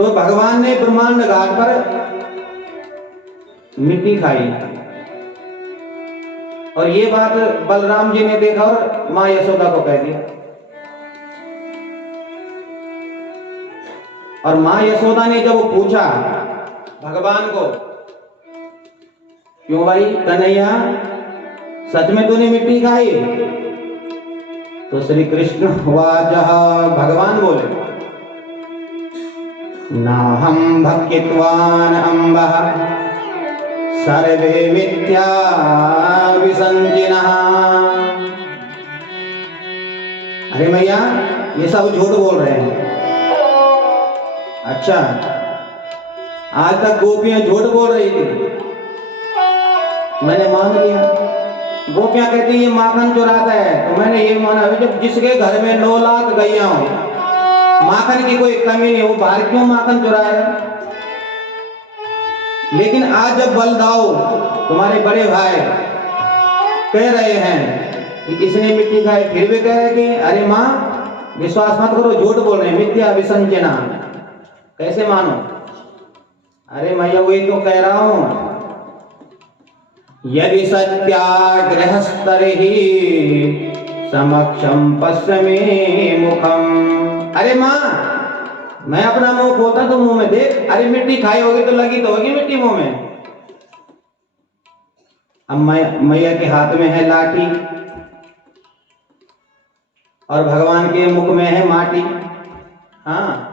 तो भगवान ने ब्रह्मांड घाट पर मिट्टी खाई और ये बात बलराम जी ने देखा और मां यशोदा को कह दिया। और मां यशोदा ने जब पूछा भगवान को, क्यों भाई कन्हैया, सच में तूने मिट्टी खाई? तो श्री कृष्ण वाचः, भगवान बोले, नाहं भक्षितवान् अम्बः सर्वे मिथ्या विसंजिनः। अरे मैया, ये सब झूठ बोल रहे हैं। अच्छा, आज तक गोपियां झूठ बोल रही थी, मैंने मान लिया। गोपियां कहती ये माखन चुराता है, तो मैंने ये माना। जब जिसके घर में 9 लाख गैया हो, माखन की कोई कमी नहीं हो, बाहर क्यों माखन चुराएगा? लेकिन आज जब बलदाऊ तुम्हारे बड़े भाई कह रहे हैं कि किसने मिट्टी खाई, फिर भी कह रहे कि अरे माँ विश्वास मत करो, झूठ बोल रहे हैं, मिथ्या विसंजना, कैसे मानो? अरे मैया वही तो कह रहा हूं, यदि सत्याग्रहस्तर्हि समक्षम पश्चिमे मुखम। अरे माँ, मैं अपना मुंह खोलता तो मुंह में देख, अरे मिट्टी खाई होगी तो लगी तो होगी मिट्टी मुंह में। अब मैया के हाथ में है लाठी और भगवान के मुख में है माटी। हाँ,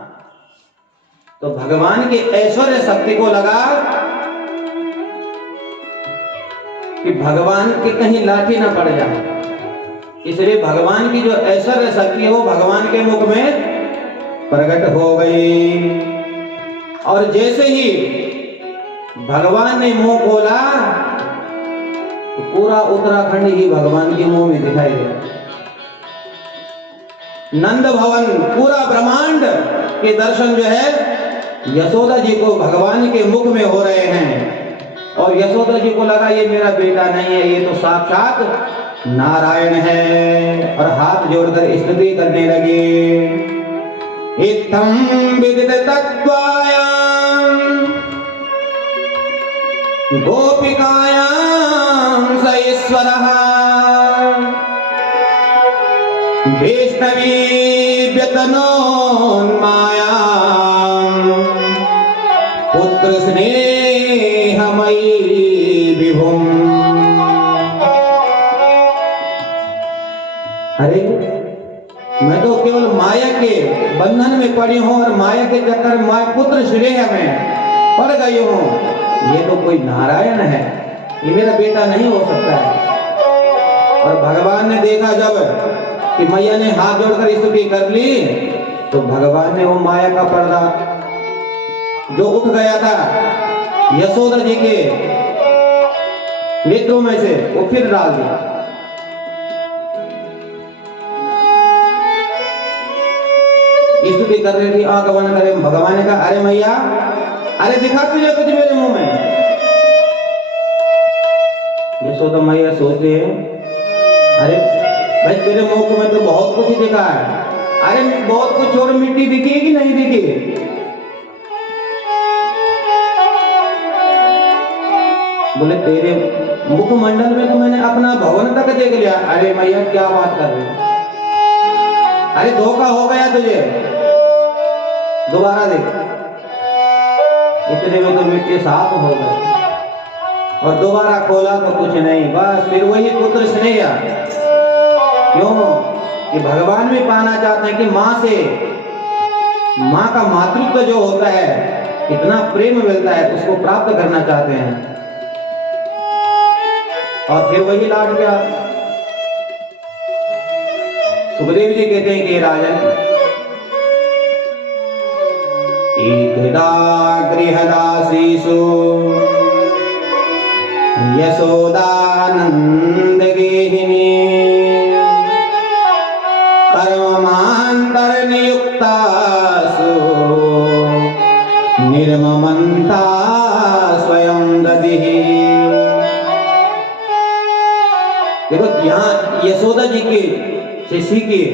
तो भगवान के ऐश्वर्य शक्ति को लगा कि भगवान के कहीं लाठी ना पड़ जाए, इसलिए भगवान की जो ऐश्वर्य शक्ति है वो भगवान के मुख में प्रकट हो गई। और जैसे ही भगवान ने मुंह खोला तो पूरा उत्तराखंड ही भगवान के मुंह में दिखाई दिया। नंद भवन, पूरा ब्रह्मांड के दर्शन जो है यशोदा जी को भगवान के मुख में हो रहे हैं। और यशोदा जी को लगा ये मेरा बेटा नहीं है, ये तो साक्षात नारायण है, और हाथ जोड़कर स्तुति करने लगे। इत्थं विदित तत्त्वायां गोपिकायां स ईश्वरः वैष्णवी व्यतनोन्मायां पुत्र स्नेहमयी विभुम। अरे मैं तो केवल माया के बंधन में पड़ी हूं और माया के चक्कर में पुत्र स्नेह में पड़ गई हूं। ये तो कोई नारायण है, ये मेरा बेटा नहीं हो सकता है। और भगवान ने देखा जब कि मैया ने हाथ जोड़कर स्तुति कर ली, तो भगवान ने वो माया का पर्दा जो उठ गया था यशोदा जी के नेत्रों में से, वो फिर डाल दिया। स्तुति कर रही थी, आंख बंद करे, भगवान ने कहा अरे मैया, अरे दिखा तुझे कुछ मेरे मुंह में। यशोदा मैया सोचते हैं, अरे भाई तेरे मुंह में तो बहुत कुछ दिखा है, अरे बहुत कुछ, और मिट्टी दिखी कि नहीं दिखी? बोले तेरे मुखमंडल में तो मैंने अपना भवन तक देख लिया। अरे मैया क्या बात कर रही है, अरे धोखा हो गया तुझे, दोबारा देख। इतने में तो मिट्टी साफ हो गई, और दोबारा खोला तो कुछ नहीं, बस फिर वही पुत्र स्नेह। क्यों कि भगवान भी पाना चाहते हैं कि माँ से, माँ का मातृत्व जो होता है, इतना प्रेम मिलता है, उसको प्राप्त करना चाहते हैं। और फिर वही लाड प्यार। सुखदेव जी कहते हैं कि राजन, एकदा गृहदासीषु यशोदानंद गेहिनी कर्ममांतर नियुक्तासु निर्ममन्ता स्वयं दधिः। देखो यहाँ यशोदा जी के से सीखिए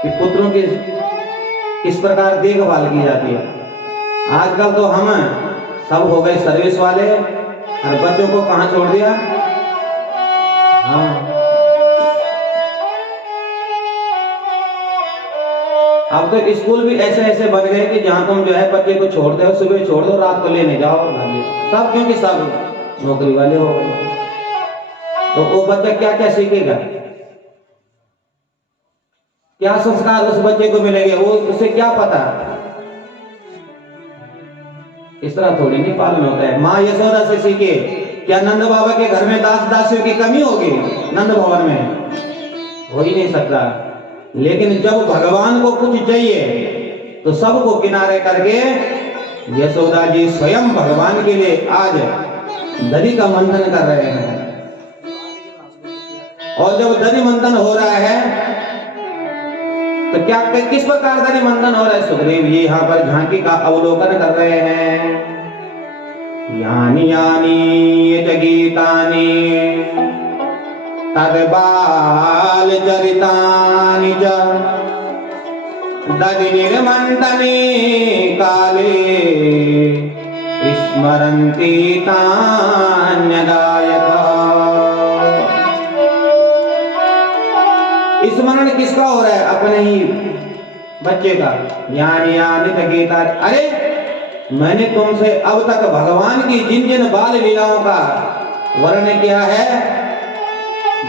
कि पुत्रों के प्रकार देखभाल की जाती है। आजकल तो हम सब हो गए सर्विस वाले और बच्चों को कहाँ छोड़ दिया। हाँ, अब तो स्कूल भी ऐसे ऐसे बन गए कि जहाँ तुम जो है बच्चे को छोड़ दो, सुबह छोड़ दो, रात को लेने जाओ सब, क्योंकि सब नौकरी वाले हो गए। तो वो बच्चा क्या क्या सीखेगा, क्या संस्कार उस बच्चे को मिलेंगे, वो उसे क्या पता। इस तरह थोड़ी नहीं पालन होता है। माँ यशोदा से सीखे। क्या नंद बाबा के घर में दास दासियों की कमी होगी? नंद भवन में हो ही नहीं सकता। लेकिन जब भगवान को कुछ चाहिए तो सबको किनारे करके यशोदा जी स्वयं भगवान के लिए आज दधि का मंथन कर रहे हैं। और जब दधि मंथन हो रहा है तो क्या किस प्रकार दधि मंथन हो रहा है? सुखदेव जी यहाँ पर झांकी का अवलोकन कर रहे हैं। यानी यानी च गीतानि तद बाल चरितानि च दधि निर्मंथने काले स्मरन्ति तान्यगायकः। स्मरण किसका हो रहा है? अपने ही बच्चे का। यानी यानी च गीता, अरे मैंने तुमसे अब तक भगवान की जिन जिन बाल लीलाओं का वर्णन किया है,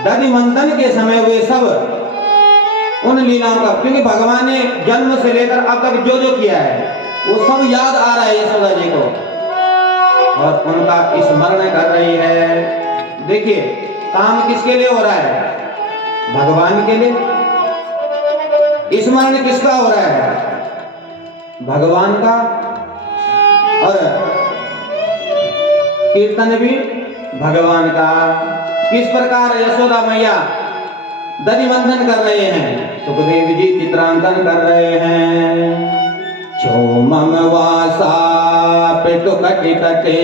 दधि मंथन के समय वे सब उन लीलाओं का, क्योंकि भगवान ने जन्म से लेकर अब तक जो जो किया है वो सब याद आ रहा है यशोदा जी को, और उनका स्मरण कर रही है। देखिए काम किसके लिए हो रहा है? भगवान के लिए। स्मरण किसका हो रहा है? भगवान का। और कीर्तन भी भगवान का। किस प्रकार यशोदा मैया दधि मंथन कर रहे हैं? सुखदेव जी चित्रांकन कर रहे हैं। चोमम वासा पेटुकटि तटे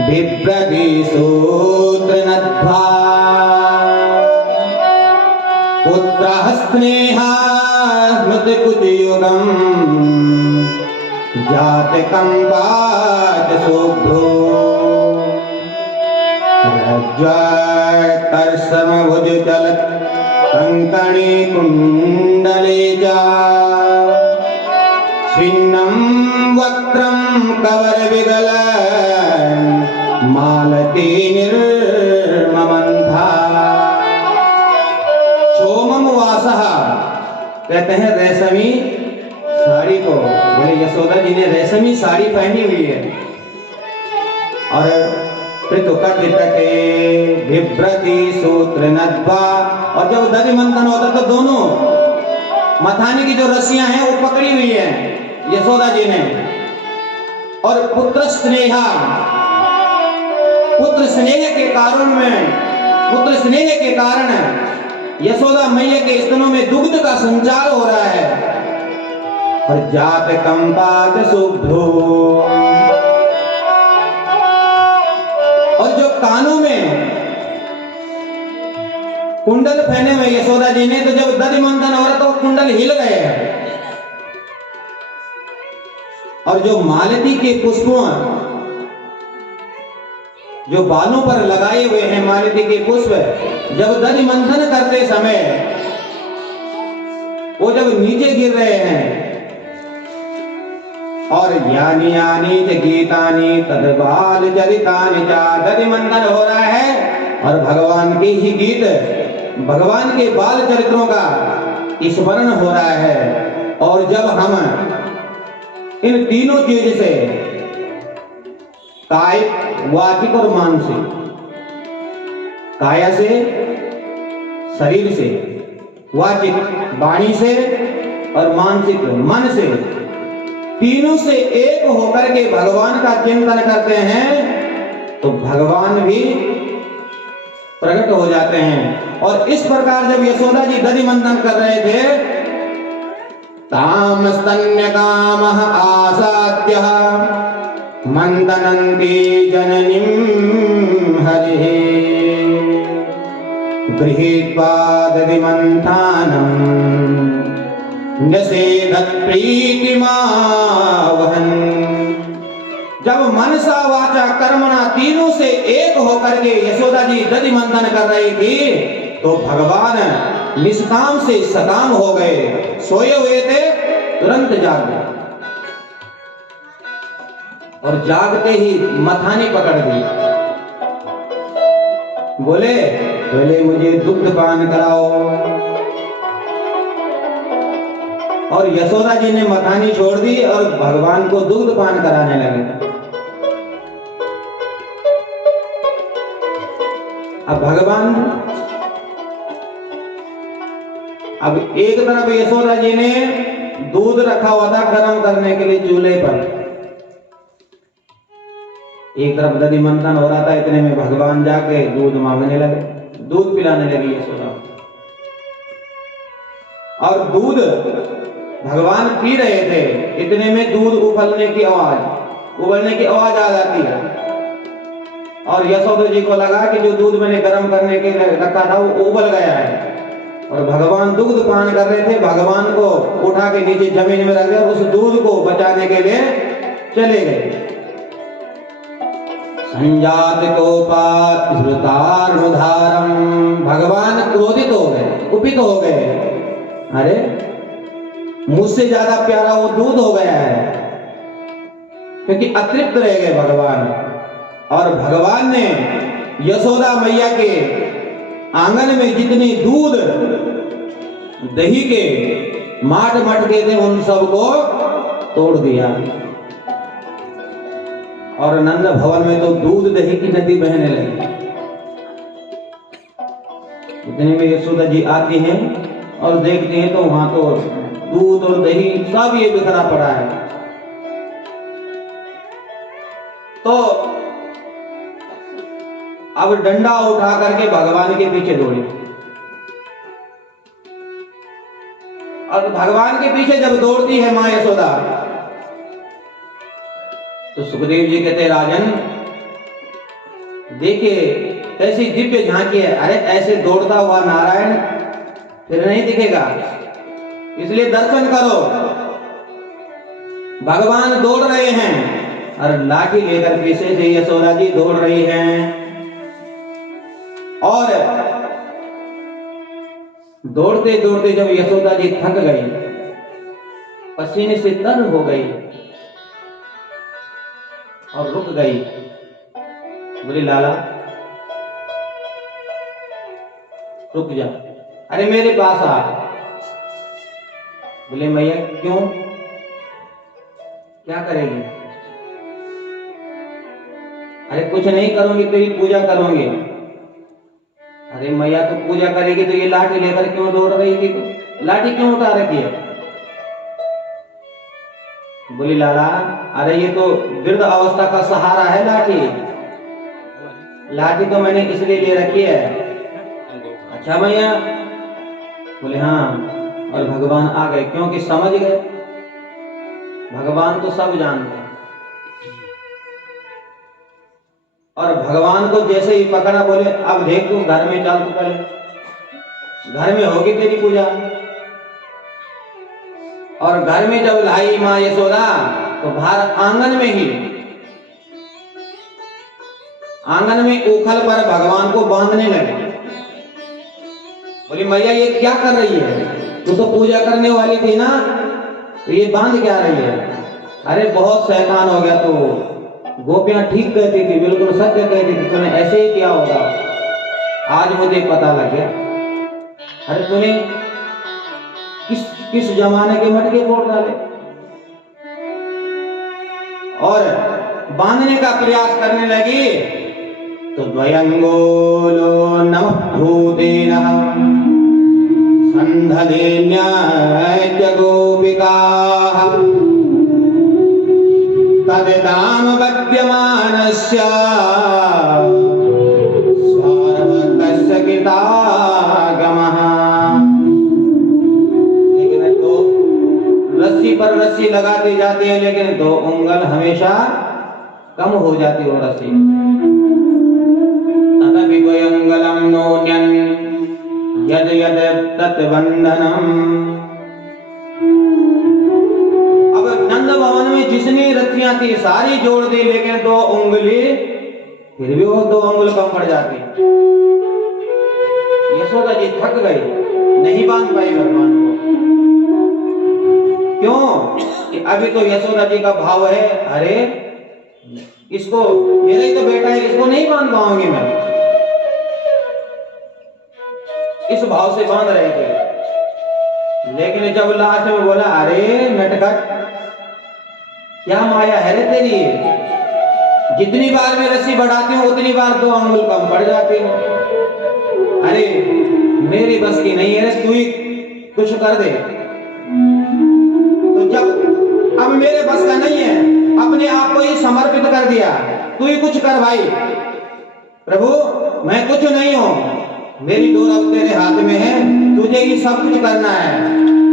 बिभ्रति सूत्र नद्भा पुत्रः स्नेहा स्मृति कुतयुगम् जाते कंपात शुभ्रो रज्ज्वकर्षम भुज चलत कंकणी कुंडले जा छिन्नं वक्त्रं कवर विगल मालती निर्ममंथा। सोमम वासः कहते हैं रेशमी साड़ी को। बोले यशोदा जी ने रेशमी साड़ी पहनी हुई है। और बिभ्रति सूत्र नद्भा, और जब दधि मंथन होता तो दोनों मथाने की जो रस्सियां हैं वो पकड़ी हुई है यशोदा जी ने। और पुत्र स्नेहा, पुत्र स्नेह के कारण में, पुत्र स्नेह के कारण यशोदा मैया के स्तनों में दुग्ध का संचार हो रहा है। और जात कंपात शुभ्रो, और जो कानों में कुंडल पहने हुए यशोदा जी ने, तो जब दधि मंथन हो रहा तो कुंडल हिल गए हैं। और जो मालती के पुष्पों, जो बालों पर लगाए हुए हैं मालती के पुष्प, जब दधि मंथन करते समय वो जब नीचे गिर रहे हैं। और यानी यानी च गीतानि तद बाल चरितानि च, दधि मंथन हो रहा है और भगवान के ही गीत, भगवान के बाल चरित्रों का स्मरण हो रहा है। और जब हम इन तीनों चीज से, कायिक वाचिक और मानसिक, काया से शरीर से, वाचिक वाणी से, और मानसिक मन से, तीनों से एक होकर के भगवान का चिंतन करते हैं तो भगवान भी प्रकट हो जाते हैं। और इस प्रकार जब यशोदा जी दधि मंथन कर रहे थे, ताम स्तन्य कामः आसाद्यः मंथनन्ति जननीं हरिः गृहीत्वा दधि मंथानं न्यसेद प्रीतिमावहन। जब मनसा वाचा कर्मणा तीनों से एक होकर के यशोदा जी दधि मंथन कर रही थी, तो भगवान निष्काम से सकाम हो गए, सोए हुए थे तुरंत जाग गए और जागते ही मथानी पकड़ दी। बोले पहले मुझे दुग्ध पान कराओ, और यशोदा जी ने मथानी छोड़ दी और भगवान को दुग्ध पान कराने लगे। अब भगवान, अब एक तरफ यशोदा जी ने दूध रखा हुआ था गर्म करने के लिए चूल्हे पर, एक तरफ दधि मंथन हो रहा था। इतने में भगवान जाके दूध मांगने लगे, दूध पिलाने लगी यशोदा, और दूध भगवान पी रहे थे। इतने में दूध उबलने की आवाज आ जाती है, और यशोदा जी को लगा कि जो दूध मैंने गर्म करने के लिए रखा था वो उबल गया है, और भगवान दुग्ध पान कर रहे थे। भगवान को उठा के नीचे जमीन में रख दिया, उस दूध को बचाने के लिए चले गए। संजात कोपात धृतार्णुधारम, भगवान क्रोधित हो गए, कुपित हो गए। अरे मुझसे ज्यादा प्यारा वो दूध हो गया है, क्योंकि अतृप्त रह गए भगवान। और भगवान ने यशोदा मैया के आंगन में जितने दूध दही के माट मटके थे उन सबको तोड़ दिया, और नंद भवन में तो दूध दही की नदी बहने लगी। इतने में यशोदा जी आती हैं और देखती हैं तो वहां तो दूध और दही सब ये बिखरा पड़ा है। तो अब डंडा उठा करके भगवान के पीछे दौड़ी, और भगवान के पीछे जब दौड़ती है मां यशोदा, तो सुखदेव जी कहते राजन देखिए कैसी दिव्य झांकी है। अरे ऐसे दौड़ता हुआ नारायण फिर नहीं दिखेगा, इसलिए दर्शन करो। भगवान दौड़ रहे हैं और लाठी लेकर पीछे से यशोदा जी दौड़ रही हैं, और दौड़ते दौड़ते जब यशोदा जी थक गई, पसीने से तर हो गई और रुक गई, बोली लाला रुक जा, अरे मेरे पास आ। बोले मैया क्यों, क्या करेगी? अरे कुछ नहीं करूंगी, तेरी पूजा करूंगी। अरे मैया तो पूजा करेगी तो ये लाठी लेकर क्यों दौड़ रही थी, तो लाठी क्यों उठा रखी है? बोली लाला अरे ये तो वृद्ध अवस्था का सहारा है लाठी, लाठी तो मैंने इसलिए ले रखी है। अच्छा मैया? बोले हाँ। और भगवान आ गए, क्योंकि समझ गए भगवान तो सब जानते हैं। और भगवान को जैसे ही पकड़ा, बोले अब देख तू घर में चल, तू पहले घर में होगी तेरी पूजा। और घर में जब लाई मां यशोदा तो बाहर आंगन में ही, आंगन में उखल पर भगवान को बांधने लगे। बोली मैया ये क्या कर रही है, तू तो पूजा करने वाली थी ना, तो ये बांध क्या रही है? अरे बहुत शैतान हो गया, तो गोपियां ठीक कहती थी, बिल्कुल सत्य कहती थी, तूने ऐसे ही किया होगा, आज मुझे पता लग गया। अरे तूने किस जमाने के मटके फोड़ डाले। और बांधने का प्रयास करने लगी तो द्वयंगोलो नमः भूतेनः संधदेन्याय गोपिकाः तदेताम वद्यमानस्य स्वार्वकस्य कृतागमः। लेकिन तो रस्सी पर रस्सी लगाते जाते हैं, लेकिन 2 उंगल हमेशा कम हो जाती हो रस्सी। तदपि द्वयंगलम नोन्यन यद यद तत् बंधनम। वृंदावन में जितनी रस्सियां थी सारी जोड़ दी, लेकिन 2 उंगली फिर भी वो 2 उंगल कम पड़ जाती। यशोदा जी थक गई, नहीं बांध पाई भगवान को। क्यों? कि अभी तो यशोदा जी का भाव है, अरे इसको, मेरा ही तो बेटा है, इसको नहीं बांध पाऊंगी मैं। इस भाव से बांध रहे थे। लेकिन जब लास्ट में बोला, अरे नटखट, क्या माया है रे तेरी, जितनी बार मैं रस्सी बढ़ाती हूँ उतनी बार 2 अंगुल कम पड़ जाती है। अरे मेरी बस की नहीं है, तू ही कुछ कर दे। तो जब अब मेरे बस का नहीं है, अपने आप को ही समर्पित कर दिया, तू ही कुछ कर भाई। प्रभु मैं कुछ नहीं हूं, मेरी डोर अब तेरे हाथ में है, तुझे ही सब कुछ करना है।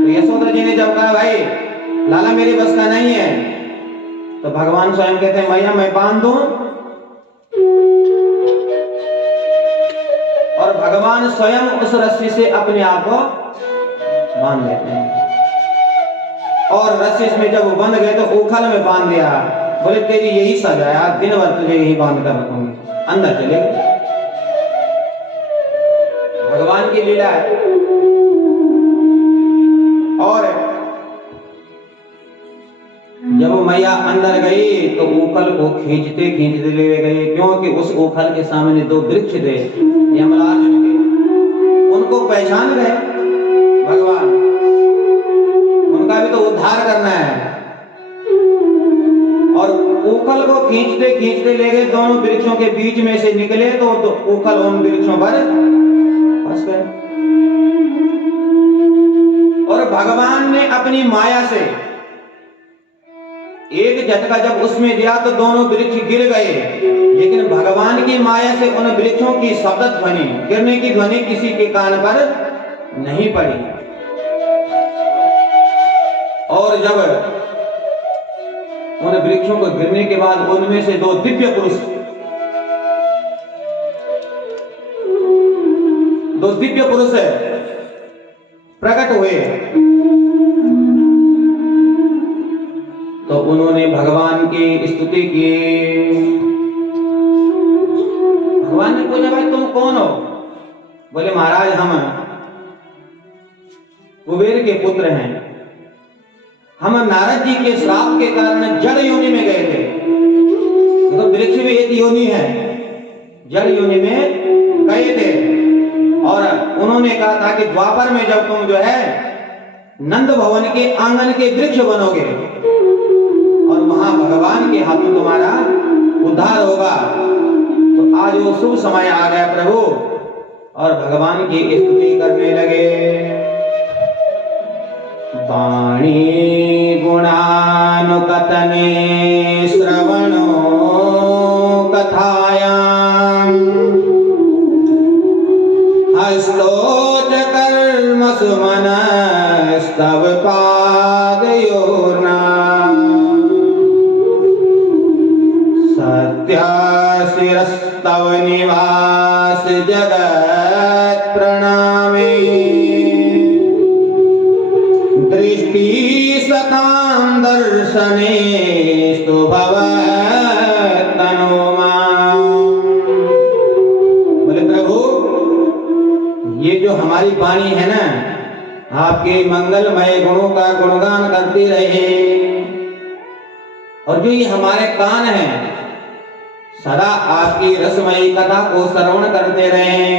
तो यशोदा जी ने जब कहा, भाई लाला मेरी बस का नहीं है, तो भगवान स्वयं कहते हैं, मैया मैं बांध दूं। और भगवान स्वयं उस रस्सी से अपने आप को बांध देते हैं। और रस्सी में जब वो बंध गए तो उखल में बांध दिया। बोले तेरी यही सजा है, आज दिन भर तुझे यही बांध कर रखूंगी। अंदर चले गए। भगवान की लीला है। और जब मैया अंदर गई तो उखल को खींचते खींचते ले गए, क्योंकि उस उखल के सामने 2 वृक्ष थे यमराज के, उनको पहचान गए भगवान, उनका भी तो उद्धार करना है। और उखल को खींचते खींचते ले गए, दोनों वृक्षों के बीच में से निकले तो उखल उन वृक्षों पर फंस गए। और भगवान ने अपनी माया से एक झटका जब उसमें दिया तो दोनों वृक्ष गिर गए, लेकिन भगवान की माया से उन वृक्षों की शब्द ध्वनि, गिरने की ध्वनि किसी के कान पर नहीं पड़ी। और जब उन वृक्षों को गिरने के बाद उनमें से 2 दिव्य पुरुष, 2 दिव्य पुरुष प्रकट हुए, तो उन्होंने भगवान की स्तुति की। भगवान ने पूछा, भाई तुम कौन हो? बोले महाराज हम कुबेर के पुत्र हैं, हम नारद जी के श्राप के कारण जड़ योनि में गए थे। तो वृक्ष भी एक योनि है, जड़ योनि में गए थे। और उन्होंने कहा था कि द्वापर में जब तुम जो है नंद भवन के आंगन के वृक्ष बनोगे और वहां भगवान के हाथों तुम्हारा उद्धार होगा। तो आज वो शुभ समय आ गया प्रभु, और भगवान की स्तुति करने लगे। वाणी गुणानुकतने श्रवणो कथायां हस्तोच कर्मसु मनस्तव पादयोर्नाम सत्याशिरस्तव निवास जगत् प्रणामे दृष्टि सतां दर्शनेस्तु भवत्तनो माम्। बोले प्रभु ये जो हमारी वाणी है ना, आपके मंगलमय गुणों का गुणगान करती रहे, और जो ये हमारे कान हैं सदा आपकी रसमयी कथा को श्रवण करते रहे,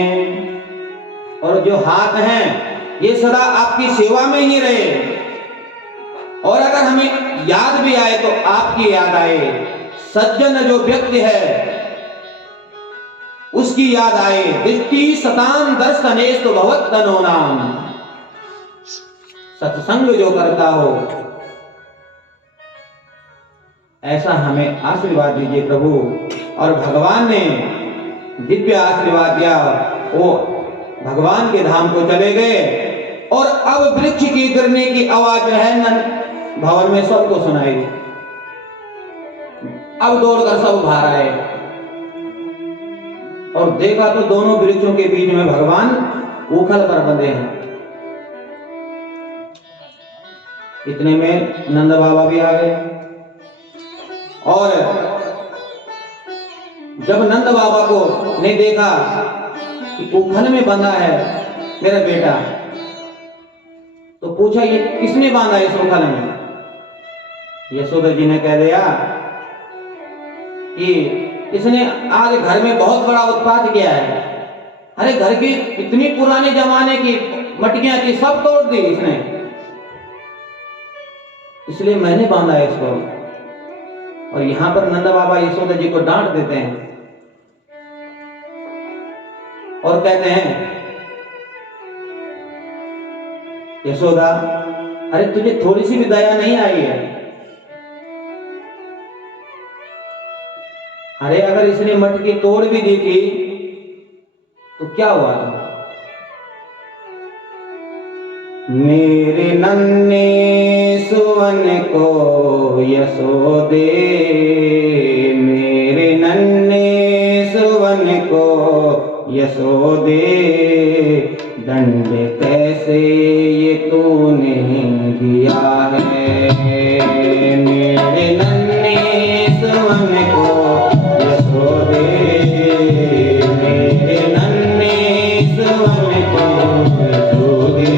और जो हाथ हैं ये सदा आपकी सेवा में ही रहे। और अगर हमें याद भी आए तो आपकी याद आए, सज्जन जो व्यक्ति है उसकी याद आए। दृष्टि सताम दर्शनेस्तु भवत्तनो नाम, सत्संग जो करता हो ऐसा हमें आशीर्वाद दीजिए प्रभु। और भगवान ने दिव्य आशीर्वाद दिया, वो भगवान के धाम को चले गए। और अब वृक्ष की गिरने की आवाज जो है नंद भवन में सबको सुनाई दी। अब दौड़कर सब बाहर आए और देखा तो दोनों वृक्षों के बीच में भगवान उखल पर बंधे हैं। इतने में नंद बाबा भी आ गए। और जब नंद बाबा को ने देखा कि उखल में बंधा है मेरा बेटा, तो पूछा ये किसने बांधा इस उखल में? यशोदा जी ने कह दिया कि इसने आज घर में बहुत बड़ा उत्पात किया है। अरे घर की इतनी पुराने जमाने की मटकियां थी, सब तोड़ दी इसने, इसलिए मैंने बांधा है इसको। और यहां पर नंद बाबा यशोदा जी को डांट देते हैं और कहते हैं, यशोदा अरे तुझे थोड़ी सी भी दया नहीं आई है? अरे अगर इसने मटकी तोड़ भी दी थी तो क्या हुआ था? मेरे नन्हे सुवन को यशोदे, मेरे नन्हे सुवन को यशोदे, दंड कैसे ये तूने दिया है? मेरे नन्हे सुवन को यशोदे, मेरे नन्हे सुवन को यशोदे,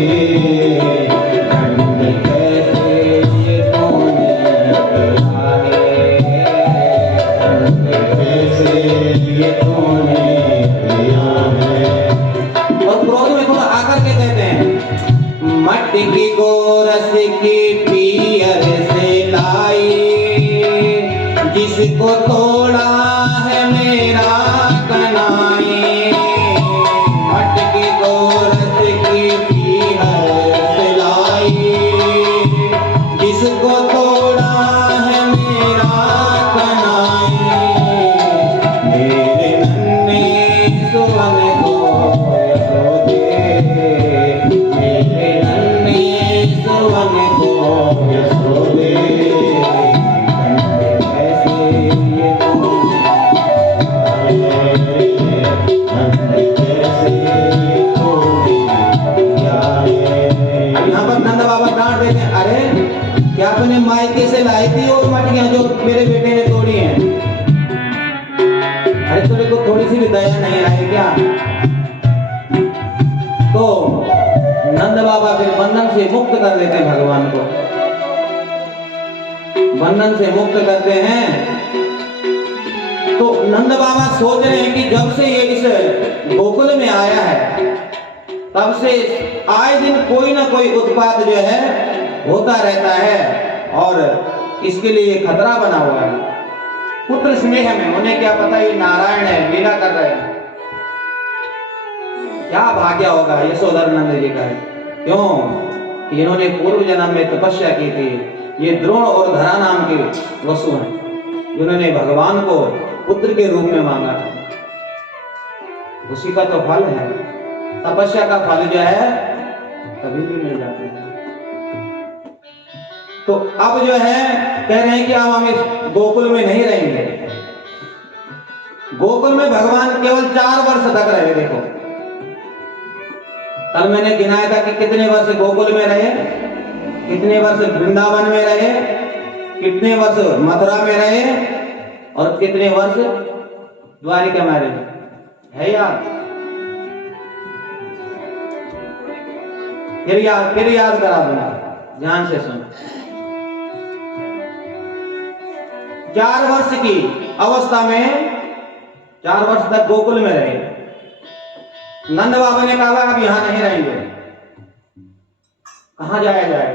दंड कैसे ये तूने दिया है? दंड कैसे ये तूने दिया है? और क्रोध में थोड़ा आकर के कहते हैं, मटकी गोरस की पियर से लाई, जिसको तोड़ा है मेरा कनाई। मटकी गोरस की पियर से लाई, जिसको तोड़ा है मेरा कनाई। मेरे नन्हे सुवन को यशोदे, मेरे नन्हे सुवन को यशोदे, क्या अपने मायके से लाई थी वो मटकियां जो मेरे बेटे ने तोड़ी हैं? अरे तुझे को थोड़ी सी भी दया नहीं आई क्या? तो नंद बाबा फिर बंधन से मुक्त कर देते हैं भगवान को, बंधन से मुक्त करते हैं। तो नंद बाबा सोच रहे हैं कि जब से ये इस गोकुल में आया है तब से आए दिन कोई ना कोई उत्पात जो है होता रहता है और इसके लिए खतरा बना हुआ है। पुत्र स्नेह में उन्हें क्या पता ये नारायण है, लीला कर रहे हैं। क्या भाग्य होगा यशोधर नंद जी का? क्यों? इन्होंने पूर्व जन्म में तपस्या की थी। ये द्रोण और धरा नाम के वसु हैं जिन्होंने भगवान को पुत्र के रूप में मांगा था। उसी का तो फल है, तपस्या का फल जो है कभी भी मिल जाता है। तो अब जो है कह रहे हैं कि अब हम इस गोकुल में नहीं रहेंगे। गोकुल में भगवान केवल 4 वर्ष तक रहे। देखो कल मैंने गिनाया था कि कितने वर्ष गोकुल में रहे, कितने वर्ष वृंदावन में रहे, कितने वर्ष मथुरा में रहे और कितने वर्ष द्वारिका में रहे। है याद? फिर याद करा दूंगा, ध्यान से सुन। 4 वर्ष की अवस्था में 4 वर्ष तक गोकुल में रहे। नंद बाबा ने कहा अब यहां नहीं रहेंगे, कहां जाया जाए?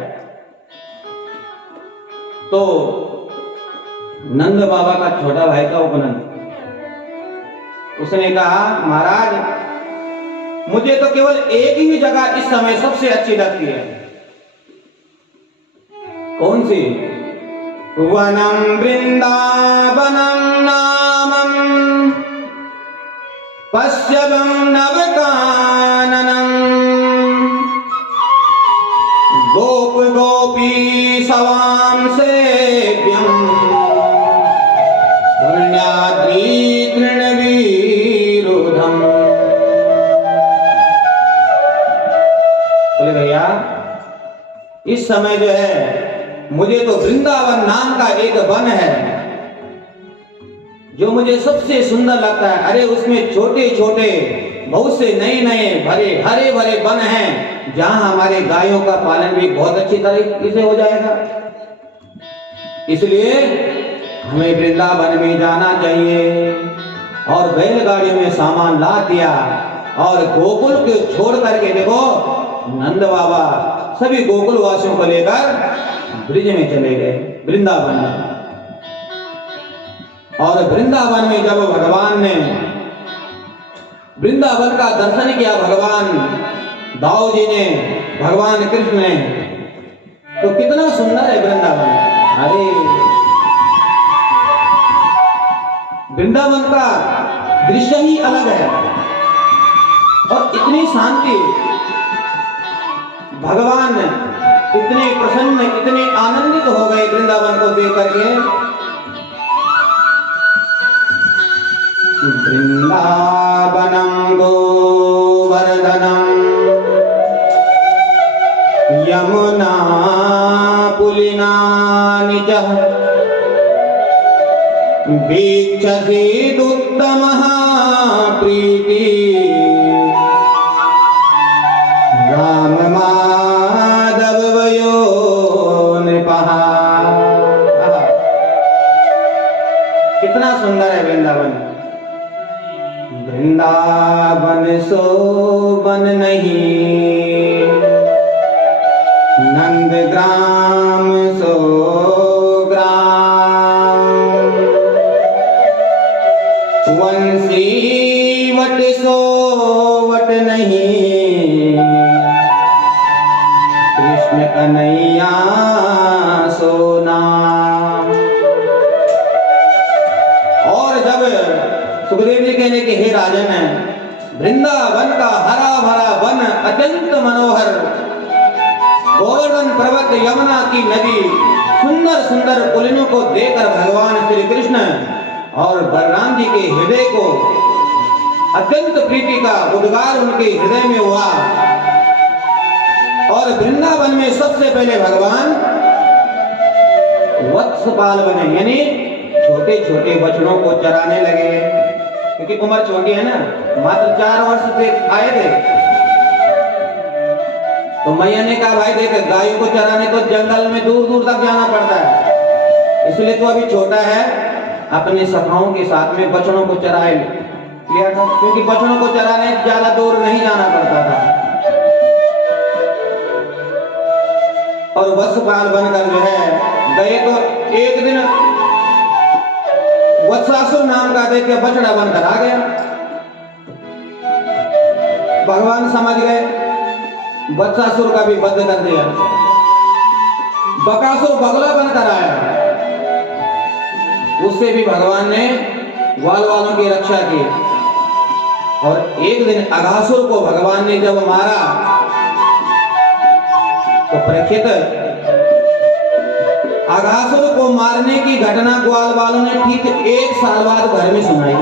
तो नंद बाबा का छोटा भाई था उपनंद, उसने कहा महाराज मुझे तो केवल एक ही जगह इस समय सबसे अच्छी लगती है। कौन सी? वनम वृंदावनम नामम पश्यवम नवकाननम गोप गोपी सवाम सेव्यम पुण्याद्री तृणवीरुधम। बोले भैया इस समय जो है मुझे तो वृंदावन नाम का एक वन है जो मुझे सबसे सुंदर लगता है, अरे उसमें छोटे छोटे बहुत से नए नए भरे हरे भरे वन हैं, जहां हमारे गायों का पालन भी बहुत अच्छी तरीके से हो जाएगा। इसलिए हमें वृंदावन में जाना चाहिए। और बैलगाड़ियों में सामान ला दिया और गोकुल को छोड़ करके देखो नंद बाबा सभी गोकुल वासियों को लेकर ब्रिज में चले गए, वृंदावन में। और वृंदावन में जब भगवान ने वृंदावन का दर्शन किया, भगवान दाऊ जी ने, भगवान कृष्ण ने, तो कितना सुंदर है वृंदावन। अरे वृंदावन का दृश्य ही अलग है और इतनी शांति, भगवान इतने प्रसन्न, इतने आनंदित हो गए वृंदावन को देख करके। वृंदावनं गोवर्धनं यमुना पुलिना निजः वीक्षसीदुत्तमः प्रीति राम माधव वयो नृपः। कितना सुंदर है वृंदावन। वृंदावन सोबन नहीं, नंद ग्राम सो ग्राम, वंशी वट सो वट नहीं, कृष्ण कन्हैया सो नाम। और जब सुखदेव जी कहने के हे राजन, वृंदावन का हरा भरा वन अत्यंत मनोहर, गोवर्धन पर्वत, यमुना की नदी, सुंदर सुंदर पुलिनों को देखकर भगवान श्री कृष्ण और बलराम जी के हृदय को अत्यंत प्रीति का उद्गार उनके हृदय में हुआ। और वृंदावन में सबसे पहले भगवान वत्सपाल बने, यानी छोटे छोटे बछड़ों को चराने लगे, क्योंकि उम्र छोटी है ना, मात्र 4 वर्ष से आए थे। तो मैया ने कहा भाई देख, गायों को चराने तो जंगल में दूर दूर तक जाना पड़ता है, इसलिए तो अभी छोटा है, अपने सखाओं के साथ में बछड़ों को चराए लिया था, क्योंकि बछड़ों को चराने ज्यादा दूर नहीं जाना पड़ता था। और वत्सपाल बनकर जो है गए, तो एक दिन वत्सासुर नाम का दैत्य बछड़ा बनकर आ गया। भगवान समझ गए, वत्सासुर का भी वध कर दिया। बकासुर बगुला बनकर आया, उससे भी भगवान ने ग्वाल वालों की रक्षा की। और एक दिन अघासुर को भगवान ने जब मारा, तो परीक्षित अघासुर को मारने की घटना ग्वाल वालों ने ठीक 1 साल बाद घर में सुनाई।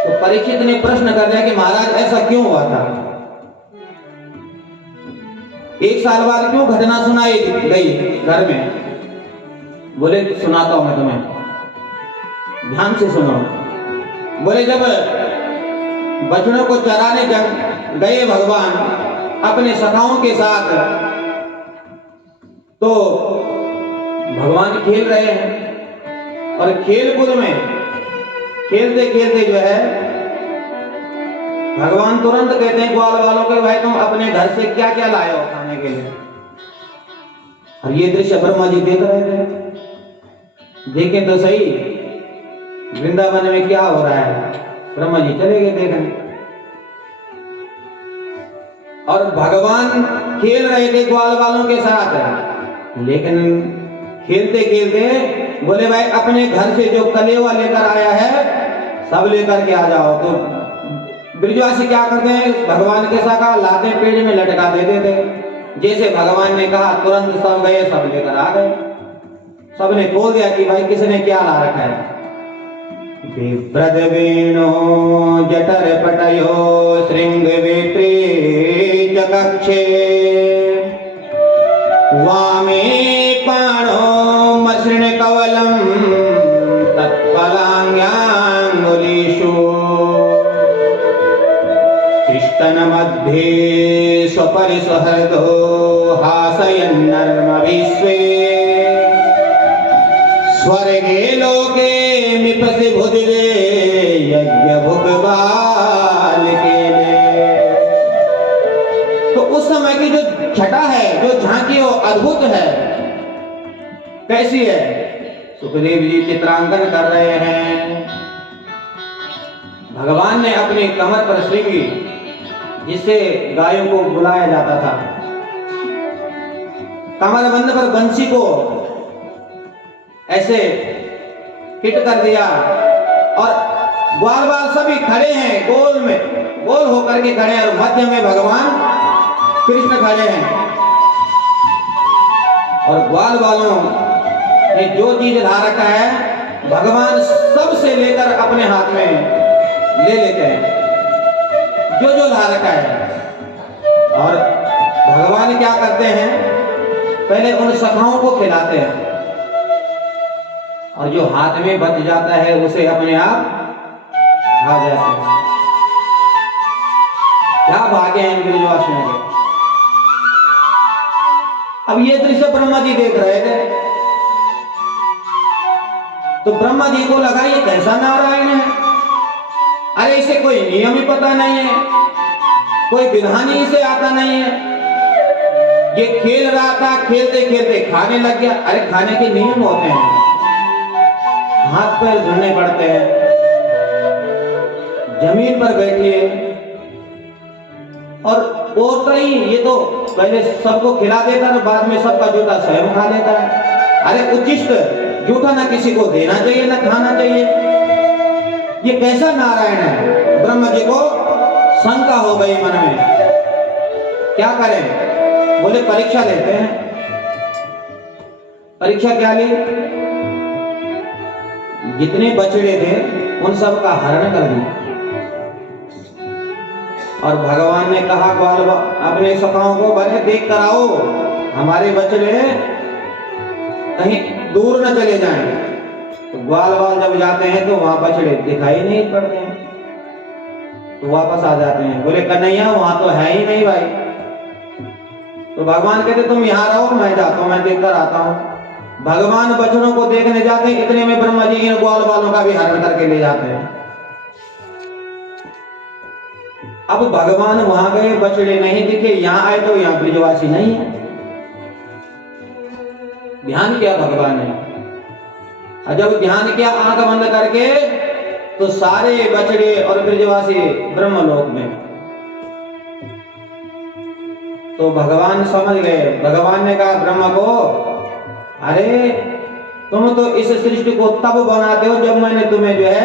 तो परीक्षित ने प्रश्न कर दिया कि महाराज ऐसा क्यों हुआ था, 1 साल बाद क्यों घटना सुनाई गई घर में? बोले सुनाता हूं मैं तुम्हें, ध्यान से सुनो। बोले जब बछड़ों को चराने गए भगवान अपने सखाओं के साथ, तो भगवान खेल रहे हैं और खेल कूद में खेलते खेलते जो है भगवान तुरंत कहते हैं ग्वाल वालों के, भाई तुम अपने घर से क्या क्या लाए हो खाने के लिए? और ये दृश्य ब्रह्मा जी देख रहे थे। देखें तो सही वृंदावन में क्या हो रहा है। ब्रह्मा जी चले गए देखने, और भगवान खेल रहे थे ग्वाल वालों के साथ। लेकिन खेलते खेलते बोले भाई अपने घर से जो कलेवा लेकर आया है सब लेकर के आ जाओ। तो ब्रिजवासी क्या करते हैं, भगवान के साथ लाते पेड़ में लटका देते थे। जैसे भगवान ने कहा तुरंत सब गए, सब लेकर आ गए। सबने खोल दिया कि भाई किसने क्या ला रखा है। विप्रद वेणो जठर पटयो श्रृंग वेत्रे चकक्षे वामे पाणो मसृण कवलम तन मध्ये स्वपरिसुहृदो हासयन्नर्मभिस्वे स्वर्गे लोके मिपसि भुदिरे यज्ञ भुगबालिके। तो उस समय की जो छटा है, जो झांकी वो अद्भुत है। कैसी है? सुखदेव जी चित्रांकन कर रहे हैं। भगवान ने अपने कमर पर श्रृंगी, जिससे गायों को बुलाया जाता था, कमरबंद पर बंसी को ऐसे हिट कर दिया और ग्वाल बाल सभी खड़े हैं, गोल होकर के खड़े हैं और मध्य में भगवान कृष्ण खड़े हैं। और ग्वाल बालों ने जो चीज ला रखा है, भगवान सबसे लेकर अपने हाथ में ले लेते हैं, जो ला रखा है। और भगवान क्या करते हैं, पहले उन सखाओं को खिलाते हैं और जो हाथ में बच जाता है उसे अपने आप खा जाते हैं। क्या भाग्य है इन ब्रजवासियों के। अब ये दृश्य ब्रह्मा जी देख रहे थे, तो ब्रह्मा जी को लगा ये कैसा नारायण है। अरे इसे कोई नियम ही पता नहीं है, कोई विधान ही इसे आता नहीं है। ये खेल रहा था, खेलते खेलते खाने लग गया। अरे खाने के नियम होते हैं, हाथ पैर धुलने पड़ते हैं, जमीन पर बैठिए। और कहीं ये तो पहले सबको खिला देता है, बाद में सबका जूठा स्वयं खा लेता है। अरे उच्चिष्ट जूठा ना किसी को देना चाहिए ना खाना चाहिए। ये कैसा नारायण है। ब्रह्मा जी को शंका हो गई मन में, क्या करें। बोले परीक्षा लेते हैं। परीक्षा क्या ली? जितने बछड़े थे उन सब का हरण कर दिया। और भगवान ने कहा ग्वाल अपने सखाओं को, बने देख कर आओ, हमारे बछड़े कहीं दूर न चले जाएं। तो ग्वाल बाल जब जाते हैं तो वहां बछड़े दिखाई नहीं पड़ते हैं, तो वापस आ जाते हैं। बोले कन्हैया वहां तो है ही नहीं भाई। तो भगवान कहते तुम यहाँ रहो, मैं जाता हूँ, मैं देखकर आता हूँ। भगवान बछड़ों को देखने जाते हैं, इतने में ब्रह्मा जी इन ग्वाल बालों का भी हरण करके ले जाते हैं। अब भगवान वहां गए, बछड़े नहीं दिखे, यहाँ आए तो यहाँ ब्रजवासी नहीं है। ध्यान किया भगवान ने, और जब ध्यान किया आंख बंद करके, तो सारे बछड़े और ब्रजवासी ब्रह्मलोक में। तो भगवान समझ गए। भगवान ने कहा ब्रह्मा को, अरे तुम तो इस सृष्टि को तब बनाते हो जब मैंने तुम्हें जो है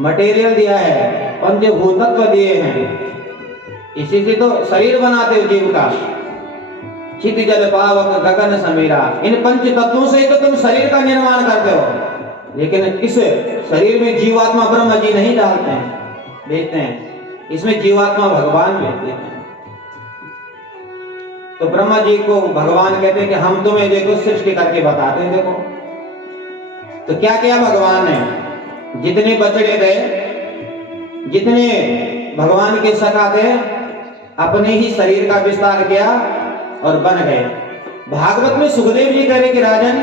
मटेरियल दिया है, पंचभूतत्व दिए हैं। इसी से तो शरीर बनाते हो जीव का। चित जल पावक गगन समीरा, इन पंच तत्वों से तो तुम शरीर का निर्माण करते हो। लेकिन इस शरीर में जीवात्मा ब्रह्मा जी नहीं डालते हैं, भेजते हैं। इसमें जीवात्मा भगवान भेजते हैं। तो ब्रह्मा जी को भगवान कहते हैं कि हम तुम्हें देखो सृष्टि करके बताते हैं। देखो तो क्या किया भगवान ने, जितने बछड़े थे, जितने भगवान के सखा थे, अपने ही शरीर का विस्तार किया और बन गए। भागवत में सुखदेव जी कह रहे कि राजन,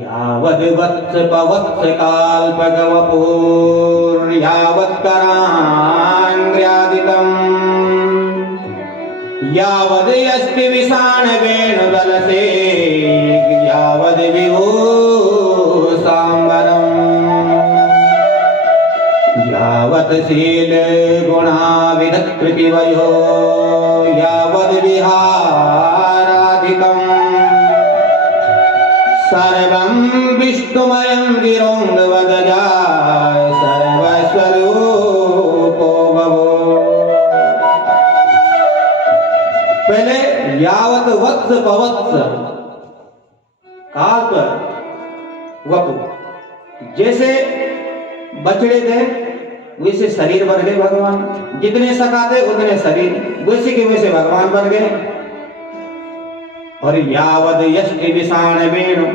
यावद वत्स पवत्स काल्पगवपुर यावत् करांग्र्यादिकम् यावद अस्ति विषाण वेणुदलसे यावद विभूषाम्बरम् यावत् शील गुणाविधकृति वयो यावद् विहाराधिकम् सर्वं विष्णुमयं गिरोङ्गवदजाय सर्वस्वरूपो भवो। पहले यावत् वत्स पवत्स काल्प वपु, जैसे बछड़े थे वैसे शरीर बन गए भगवान। जितने सकाते उतने शरीर, वैसे के वैसे भगवान बन गए। और यावद यष्टि विषाण वेणु,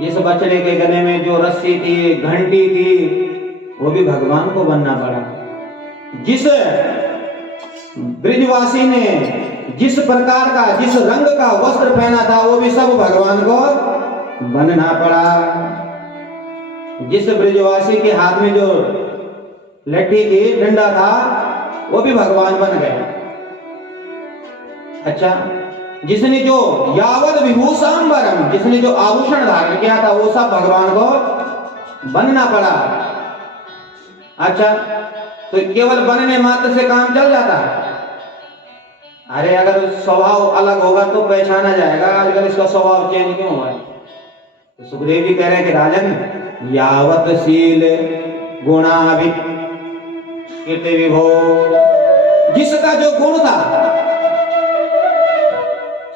इस बछड़े के गले में जो रस्सी थी, घंटी थी, वो भी भगवान को बनना पड़ा। जिस ब्रिजवासी ने जिस प्रकार का जिस रंग का वस्त्र पहना था वो भी सब भगवान को बनना पड़ा। जिस ब्रिजवासी के हाथ में जो लट्ठी थी डंडा था वो भी भगवान बन गए। अच्छा, जिसने जो यावद विभूषांबरम जिसने जो आभूषण धारण किया था वो सब भगवान को बनना पड़ा। अच्छा, तो केवल बनने मात्र से काम चल जाता? अरे अगर स्वभाव अलग होगा तो पहचाना जाएगा। आजकल इसका स्वभाव चेंज क्यों हुआ है? तो सुखदेव जी कह रहे हैं कि राजन, यावत शील गुणाभित कीर्ति विभो, जिसका जो गुण था,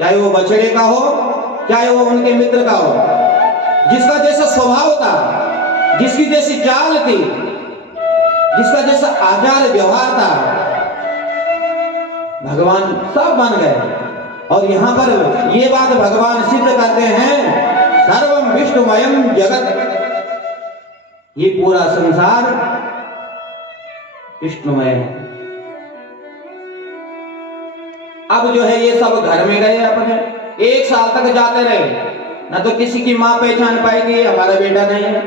चाहे वो बछड़े का हो चाहे वो उनके मित्र का हो, जिसका जैसा स्वभाव था, जिसकी जैसी चाल थी, जिसका जैसा आचार व्यवहार था, भगवान सब बन गए। और यहां पर ये बात भगवान सिद्ध करते हैं, सर्वम विष्णुमयम जगत, ये पूरा संसार विष्णुमय है। अब जो है ये सब घर में गए अपने, 1 साल तक जाते रहे, ना तो किसी की मां पहचान पाएगी ये हमारा बेटा नहीं है,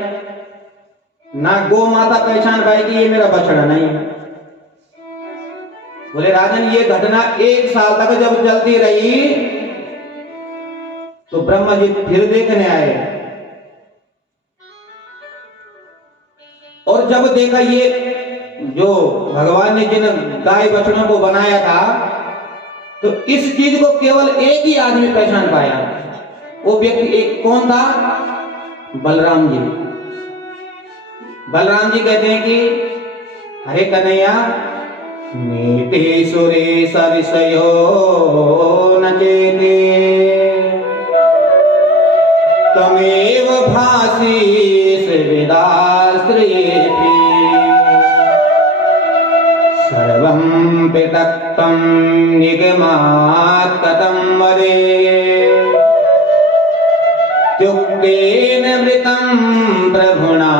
ना गौ माता पहचान पाएगी ये मेरा बछड़ा नहीं है। बोले राजन, ये घटना 1 साल तक जब चलती रही तो ब्रह्मा जी फिर देखने आए, और जब देखा ये जो भगवान ने जिन गाय बछड़ों को बनाया था, तो इस चीज को केवल एक ही आदमी पहचान पाया। वो व्यक्ति एक कौन था? बलराम जी। बलराम जी कहते हैं कि हरे कन्हैया, नीति सुरे सरिसयो नचेते, तमेव भासीस विदाश्रयेति, सर्वं पितक्तं निगमात् कथं वदे, त्युक्तेन मृतं प्रभुना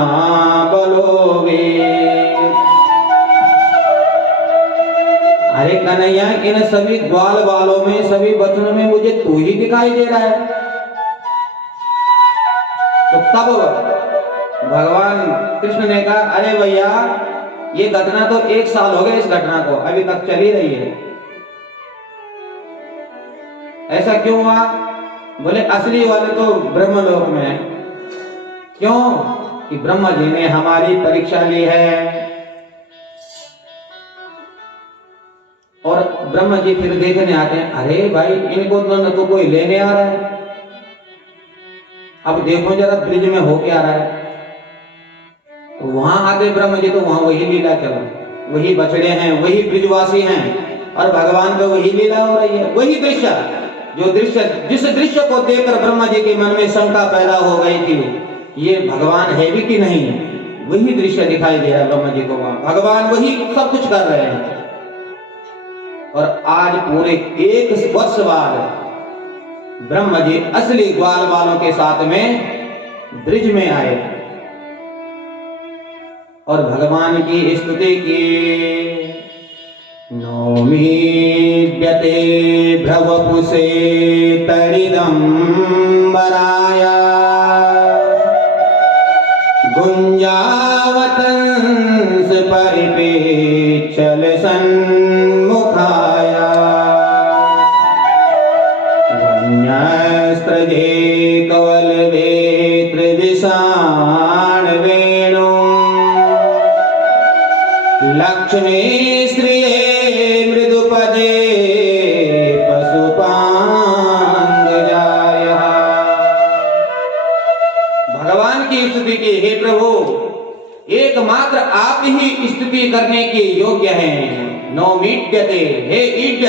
बलो वे। अरे कन्हैया, इन सभी ग्वाल बालों में, सभी बचनों में मुझे तू ही दिखाई दे रहा है। तो तब भगवान कृष्ण ने कहा, अरे भैया, ये घटना तो 1 साल हो गए, इस घटना को अभी तक चली रही है। ऐसा क्यों हुआ? बोले असली वाले तो ब्रह्मलोक में है। क्यों? कि ब्रह्मा जी ने हमारी परीक्षा ली है। और ब्रह्मा जी फिर देखने आते हैं, अरे भाई, इनको तो कोई लेने आ रहा है। अब देखो जरा ब्रिज में हो क्या रहा है। तो वहां आते ब्रह्म जी, तो वहां वही लीला चला, वही बछड़े हैं, वही ब्रिजवासी हैं, और भगवान का वही लीला हो रही है। वही दृश्य, जो दृश्य, जिस दृश्य को देखकर ब्रह्मा जी के मन में शंका पैदा हो गई थी, ये भगवान है भी कि नहीं, वही दृश्य दिखाई दे रहा है ब्रह्मा जी को। वहां भगवान वही सब कुछ कर रहे हैं। और आज पूरे 1 वर्ष बाद ब्रह्मा जी असली ग्वाल वालों के साथ में ब्रिज में आए और भगवान की स्तुति की। नौमीड्यते भ्रवपुषे तरिदम्बराय, गुंजावतंस परिपेक्षल सन्मुखाय, वन्यस्त्रजे कवलवेत्र विषाण वेणु, लक्ष्मी श्रिये मृदुपदे पशुपांगजायः। भगवान की स्तुति की, हे प्रभु, एकमात्र आप ही स्तुति करने के योग्य हैं। नौमीड्यते, हे ईड्य,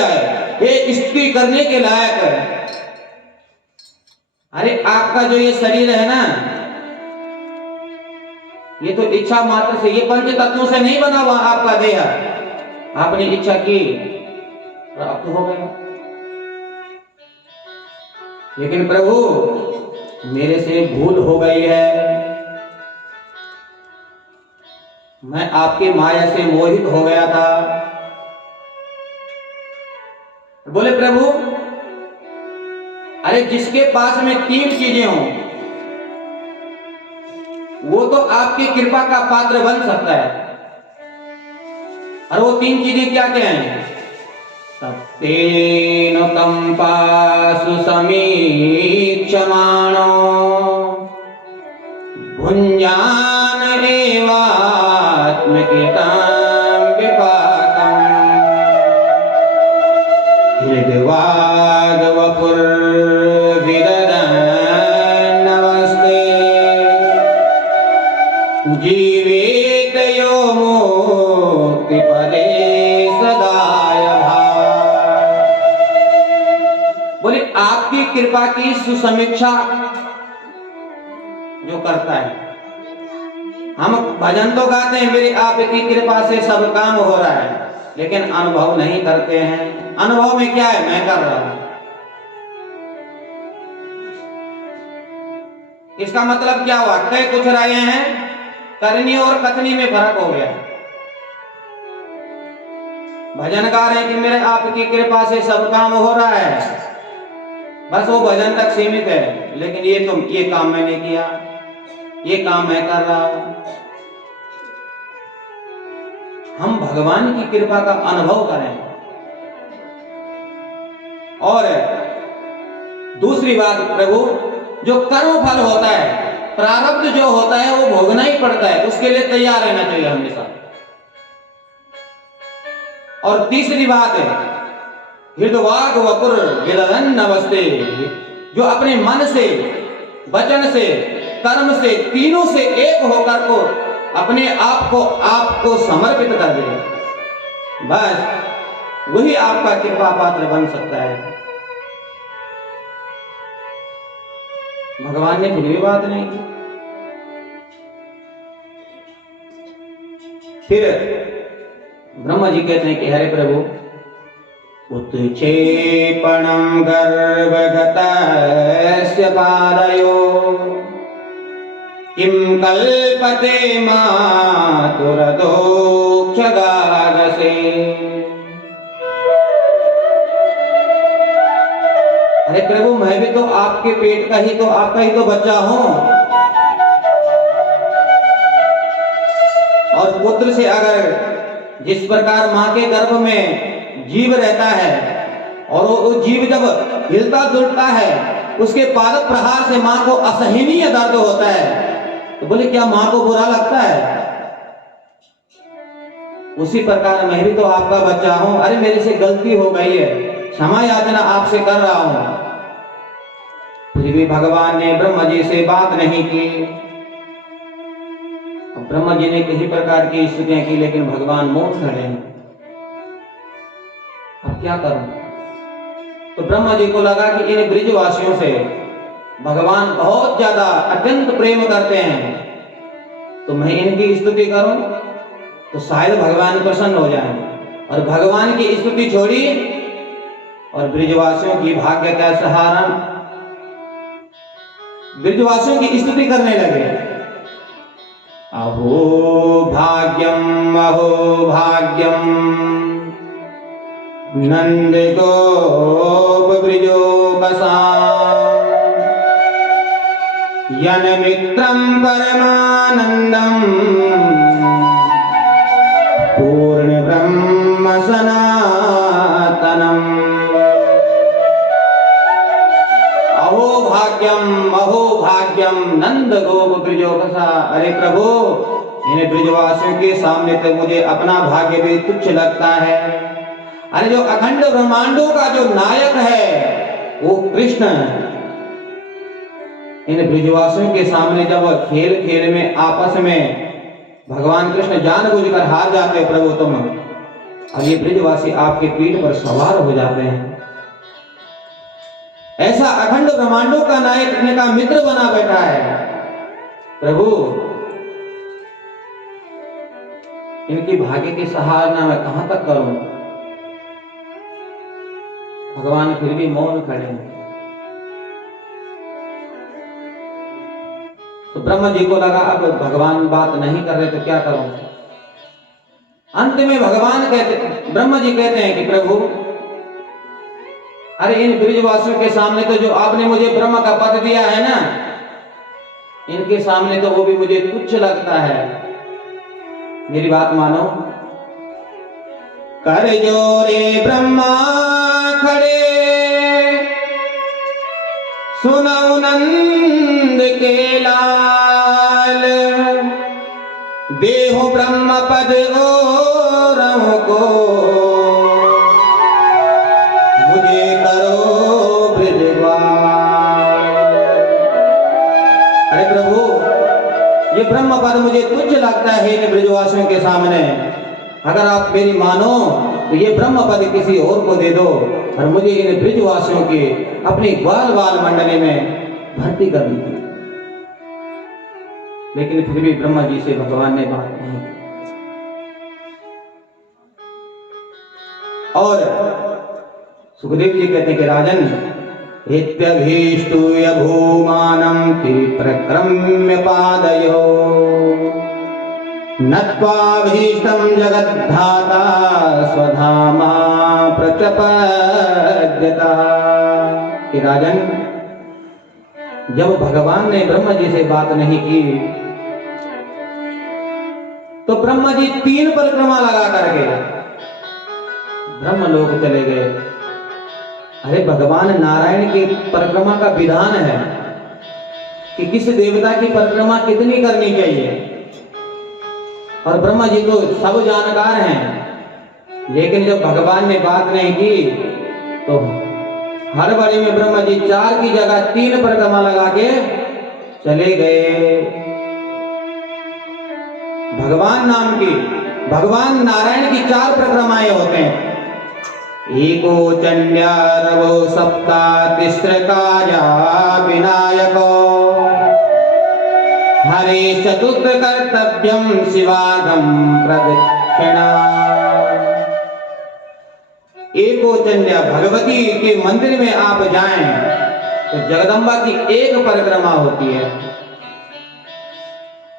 हे स्तुति करने के लायक। अरे आपका जो ये शरीर है ना, ये तो इच्छा मात्र से, ये पंच तत्वों से नहीं बना हुआ आपका देह। आपने इच्छा की, प्राप्त हो गया। लेकिन प्रभु, मेरे से भूल हो गई है, मैं आपकी माया से मोहित हो गया था। बोले प्रभु, अरे जिसके पास में 3 चीजें हों वो तो आपकी कृपा का पात्र बन सकता है। और वो 3 चीजें क्या क्या हैं? तेन कंपासु समीक्षमाणो भुञ्जान एवात्मकृतं विपाकम् हृद्वाद वपुर्विदधन्नवस्ते जीवेत यो मुक्तिपदे सदाय भाव। बोले आपकी कृपा की सुसमीक्षा जो करता है, हम भजन तो गाते हैं मेरी आपकी कृपा से सब काम हो रहा है, लेकिन अनुभव नहीं करते हैं। अनुभव में क्या है? मैं कर रहा हूं। इसका मतलब क्या हुआ? कई कुछ रहे हैं, करनी और कथनी में फर्क हो गया। भजन गा रहे हैं कि मेरे आपकी कृपा से सब काम हो रहा है, बस वो भजन तक सीमित है, लेकिन ये काम मैंने किया, ये काम मैं कर रहा हूं। हम भगवान की कृपा का अनुभव करें। और दूसरी बात प्रभु, जो कर्म फल होता है, प्रारब्ध जो होता है वो भोगना ही पड़ता है, उसके लिए तैयार रहना चाहिए हमेशा। और तीसरी बात है हृदवाग वपुर विदधन्नवस्ते, जो अपने मन से, वचन से, कर्म से, तीनों से एक होकर को अपने आप को समर्पित कर दे, बस वही आपका कृपा पात्र बन सकता है। भगवान ने फिर भी बात नहीं की। फिर ब्रह्मा जी कहते हैं कि हरे प्रभु, उत्क्षेपणं गर्भगतस्य पादयो किं कल्पते मातुरदोक्षगागसे। अरे प्रभु, मैं भी तो आपके पेट का ही तो, आपका ही तो बच्चा हूं। और पुत्र से अगर जिस प्रकार मां के गर्भ में जीव रहता है और वो जीव जब हिलता डुलता है, उसके पाद प्रहार से मां को असहनीय दर्द होता है, तो बोले क्या मां को बुरा लगता है? उसी प्रकार मैं भी तो आपका बच्चा हूं। अरे मेरे से गलती हो गई है, क्षमा याचना आपसे कर रहा हूं। फिर भी भगवान ने ब्रह्मा जी से बात नहीं की। ब्रह्मा जी ने किसी प्रकार की स्तुतियां की, लेकिन भगवान मौन खड़े हैं। अब क्या करूं? तो ब्रह्मा जी को लगा कि इन ब्रिजवासियों से भगवान बहुत ज्यादा अत्यंत प्रेम करते हैं, तो मैं इनकी स्तुति करूं तो शायद भगवान प्रसन्न हो जाएं। और भगवान की स्तुति छोड़ी और ब्रिजवासियों की भाग्य का सहारा, ब्रिजवासियों की स्तुति करने लगे। अहो भाग्यम नंद गोप ब्रिजोपसा यन मित्रं परमानंदम पूर्ण ब्रह्म सनातनम। अहो भाग्यम नंद गोप ब्रिजोपसा। अरे प्रभु, इन ब्रिजवासियों के सामने तो मुझे अपना भाग्य भी तुच्छ लगता है। अरे जो अखंड ब्रह्मांडों का जो नायक है वो कृष्ण, इन ब्रिजवासियों के सामने जब खेल खेल में आपस में भगवान कृष्ण जानबूझकर हार जाते हैं प्रभु तुम, और ये ब्रिजवासी आपके पीठ पर सवार हो जाते हैं। ऐसा अखंड ब्रह्मांडों का नायक इनका मित्र बना बैठा है। प्रभु, इनकी भाग्य की सराहना मैं कहां तक करूं? भगवान फिर भी मौन खड़े हैं। तो ब्रह्मा जी को लगा अब भगवान बात नहीं कर रहे तो क्या करूं? अंत में भगवान कहते, ब्रह्मा जी कहते हैं कि प्रभु, अरे इन ब्रिजवासियों के सामने तो जो आपने मुझे ब्रह्म का पद दिया है ना, इनके सामने तो वो भी मुझे तुच्छ लगता है। मेरी बात मानो। कर जोरे ब्रह्मा खड़े, सुनौ नंद के लाल, देहो ब्रह्म पद ओरहु को, मुझे करो ब्रिजवाल। अरे प्रभु, ये ब्रह्म पद मुझे तुच्छ लगता है इन ब्रिजवासियों के सामने। अगर आप मेरी मानो तो ये ब्रह्म पद किसी और को दे दो और मुझे इन ब्रिजवासियों के अपनी ग्वाल बाल मंडली में भर्ती कर दीजिए। लेकिन फिर भी ब्रह्मा जी से भगवान ने बात नहीं की। और सुखदेव जी कहते हैं कि राजन, इत्यभीष्टूय भूमानं ते प्रक्रम्य पादयो, नत्वाभीष्टं जगद्धाता स्वधामा प्रत्यपद्यतः। कि राजन, जब भगवान ने ब्रह्मा जी से बात नहीं की तो ब्रह्मा जी 3 परिक्रमा लगा करके ब्रह्मलोक चले गए। अरे भगवान नारायण की परिक्रमा का विधान है कि किस देवता की परिक्रमा कितनी करनी चाहिए, और ब्रह्मा जी तो सब जानकार हैं। लेकिन जब भगवान ने बात नहीं की तो हड़बड़ी में ब्रह्मा जी 4 की जगह 3 परिक्रमा लगा के चले गए। भगवान नाम की, भगवान नारायण की 4 परिक्रमाएं होते हैं। एको चंड्यारवो सप्ता तिस्रकाया विनायको, हरे चतुर्थ कर्तव्यम शिवागम प्रदक्षिणा। एको चंड्या, भगवती के मंदिर में आप जाएं तो जगदम्बा की 1 परिक्रमा होती है,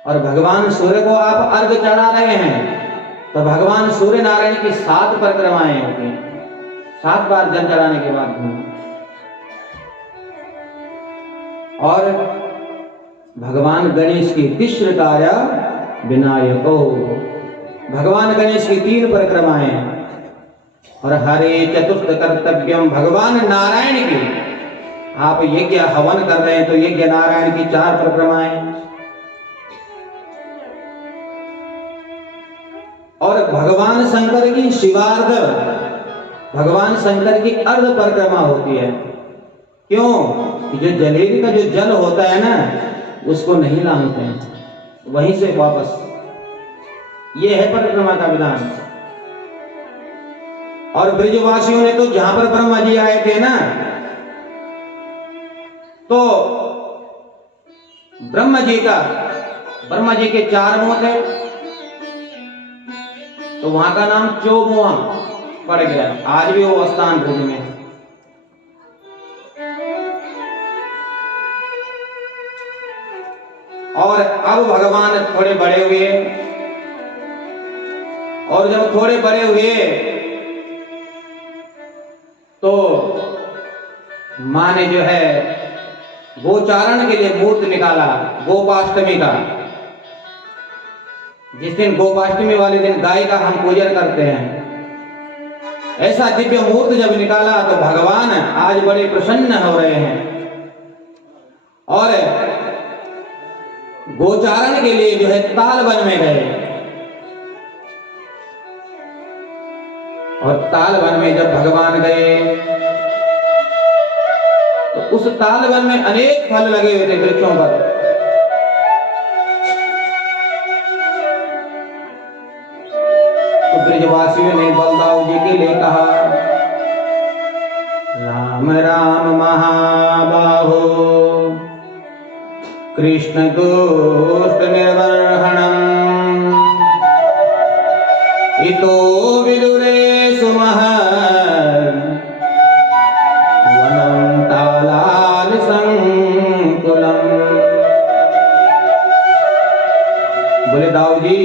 और भगवान सूर्य को आप अर्घ चढ़ा रहे हैं तो भगवान सूर्य नारायण की 7 परिक्रमाएं होती हैं। 7 बार जल चढ़ाने के बाद घूमना। और भगवान गणेश की तिस्रकार्य विनायको, भगवान गणेश की 3 परिक्रमाएं। और हरे चतुर्थ कर्तव्यम, भगवान नारायण की आप यज्ञ हवन कर रहे हैं तो यज्ञ नारायण की 4 परिक्रमाएं। और भगवान शंकर की शिवार्ध, भगवान शंकर की अर्ध परिक्रमा होती है। क्यों? जो जलेबी का जो जल होता है ना, उसको नहीं लांघते हैं, वहीं से वापस। ये है परिक्रमा का विधान। और ब्रिजवासियों ने तो जहां पर ब्रह्मा जी आए थे ना, तो ब्रह्मा जी के 4 मुंह थे, तो वहां का नाम चौमुआ पड़ गया। आज भी वो स्थान ब्रज में है। और अब भगवान थोड़े बड़े हुए, और जब थोड़े बड़े हुए तो मां ने जो है गोचारण के लिए मूर्त निकाला, गोपाष्टमी का। जिस दिन गोपाष्टमी वाले दिन गाय का हम पूजन करते हैं, ऐसा दिव्य मूर्त जब निकाला तो भगवान आज बड़े प्रसन्न हो रहे हैं। और गोचारण के लिए जो है तालवन में गए, और तालवन में जब भगवान गए तो उस तालवन में अनेक फल लगे हुए थे वृक्षों पर। तो ब्रिजवासियों ने बलदाऊ जी के लिए कहा, राम राम महाबाहो कृष्ण दुष्ट निर्वर्हणम्, इतो विदुरे सुमहत् वनं तालाल संकुलम्। बोले दाऊ जी,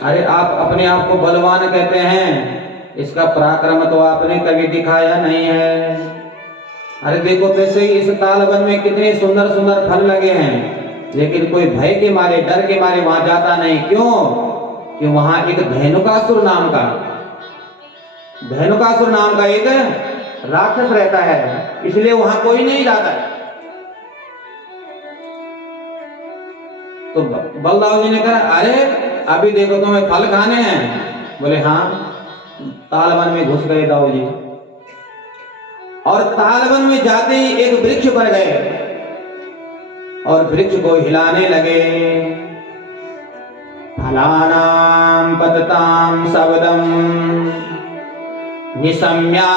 अरे आप अपने आप को बलवान कहते हैं, इसका पराक्रम तो आपने कभी दिखाया नहीं है। अरे देखो वैसे ही इस तालवन में कितने सुंदर सुंदर फल लगे हैं, लेकिन कोई भय के मारे, डर के मारे वहां जाता नहीं। क्यों? कि वहां एक धेनुकासुर नाम का एक राक्षस रहता है, इसलिए वहां कोई नहीं जाता है। तो बलदाऊ जी ने कहा, अरे अभी देखो तुम्हें फल खाने हैं। बोले हाँ। तालवन में घुस गए दाऊ जी, और तालवन में जाते ही एक वृक्ष पर गए और वृक्ष को हिलाने लगे। फलानां पततां शब्दं निशम्या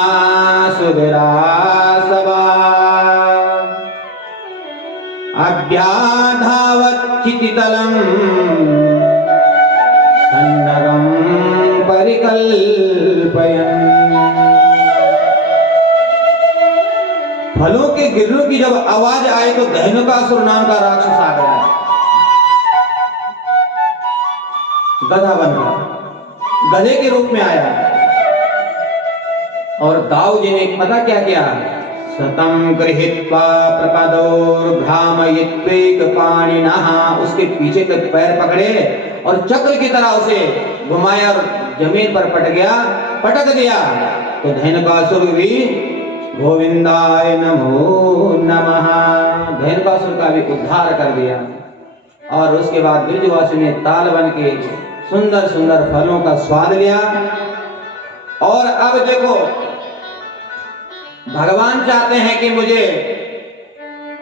सुविरासवा अभ्याधावच्चितितलं सन्नगं परिकल्पयन्। फलों के गिरने की जब आवाज आई तो धेनुकासुर नाम का राक्षस आ गया, गधा बनकर, गधे के रूप में आया। और दाऊ जी ने पता क्या किया? सतं गृहीत्वा प्रपदोर्भ्रामयित्वेक पाणिनः, उसके पीछे के पैर पकड़े और चक्र की तरह उसे घुमाया और जमीन पर पटक दिया। तो धेनुकासुर भी गोविंदाय नमो नमः, धेनुकासुर का भी उद्धार कर दिया। और उसके बाद ब्रजवासी ने तालवन के सुंदर सुंदर फलों का स्वाद लिया। और अब देखो, भगवान चाहते हैं कि मुझे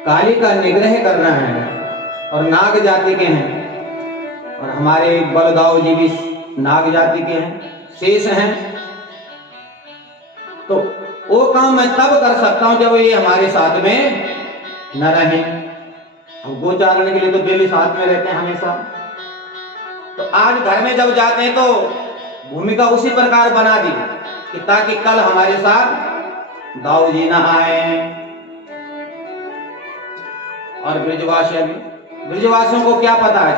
काली का निग्रह करना है, और नाग जाति के हैं, और हमारे बलदाऊ जी भी नाग जाति के हैं, शेष हैं। तो वो काम मैं तब कर सकता हूं जब ये हमारे साथ में न रहें। अब गोचारण के लिए तो डेली साथ में रहते हैं हमेशा। तो आज घर में जब जाते हैं तो भूमिका उसी प्रकार बना दी कि ताकि कल हमारे साथ दाऊ जी ना आए। और ब्रजवासियों को क्या पता है?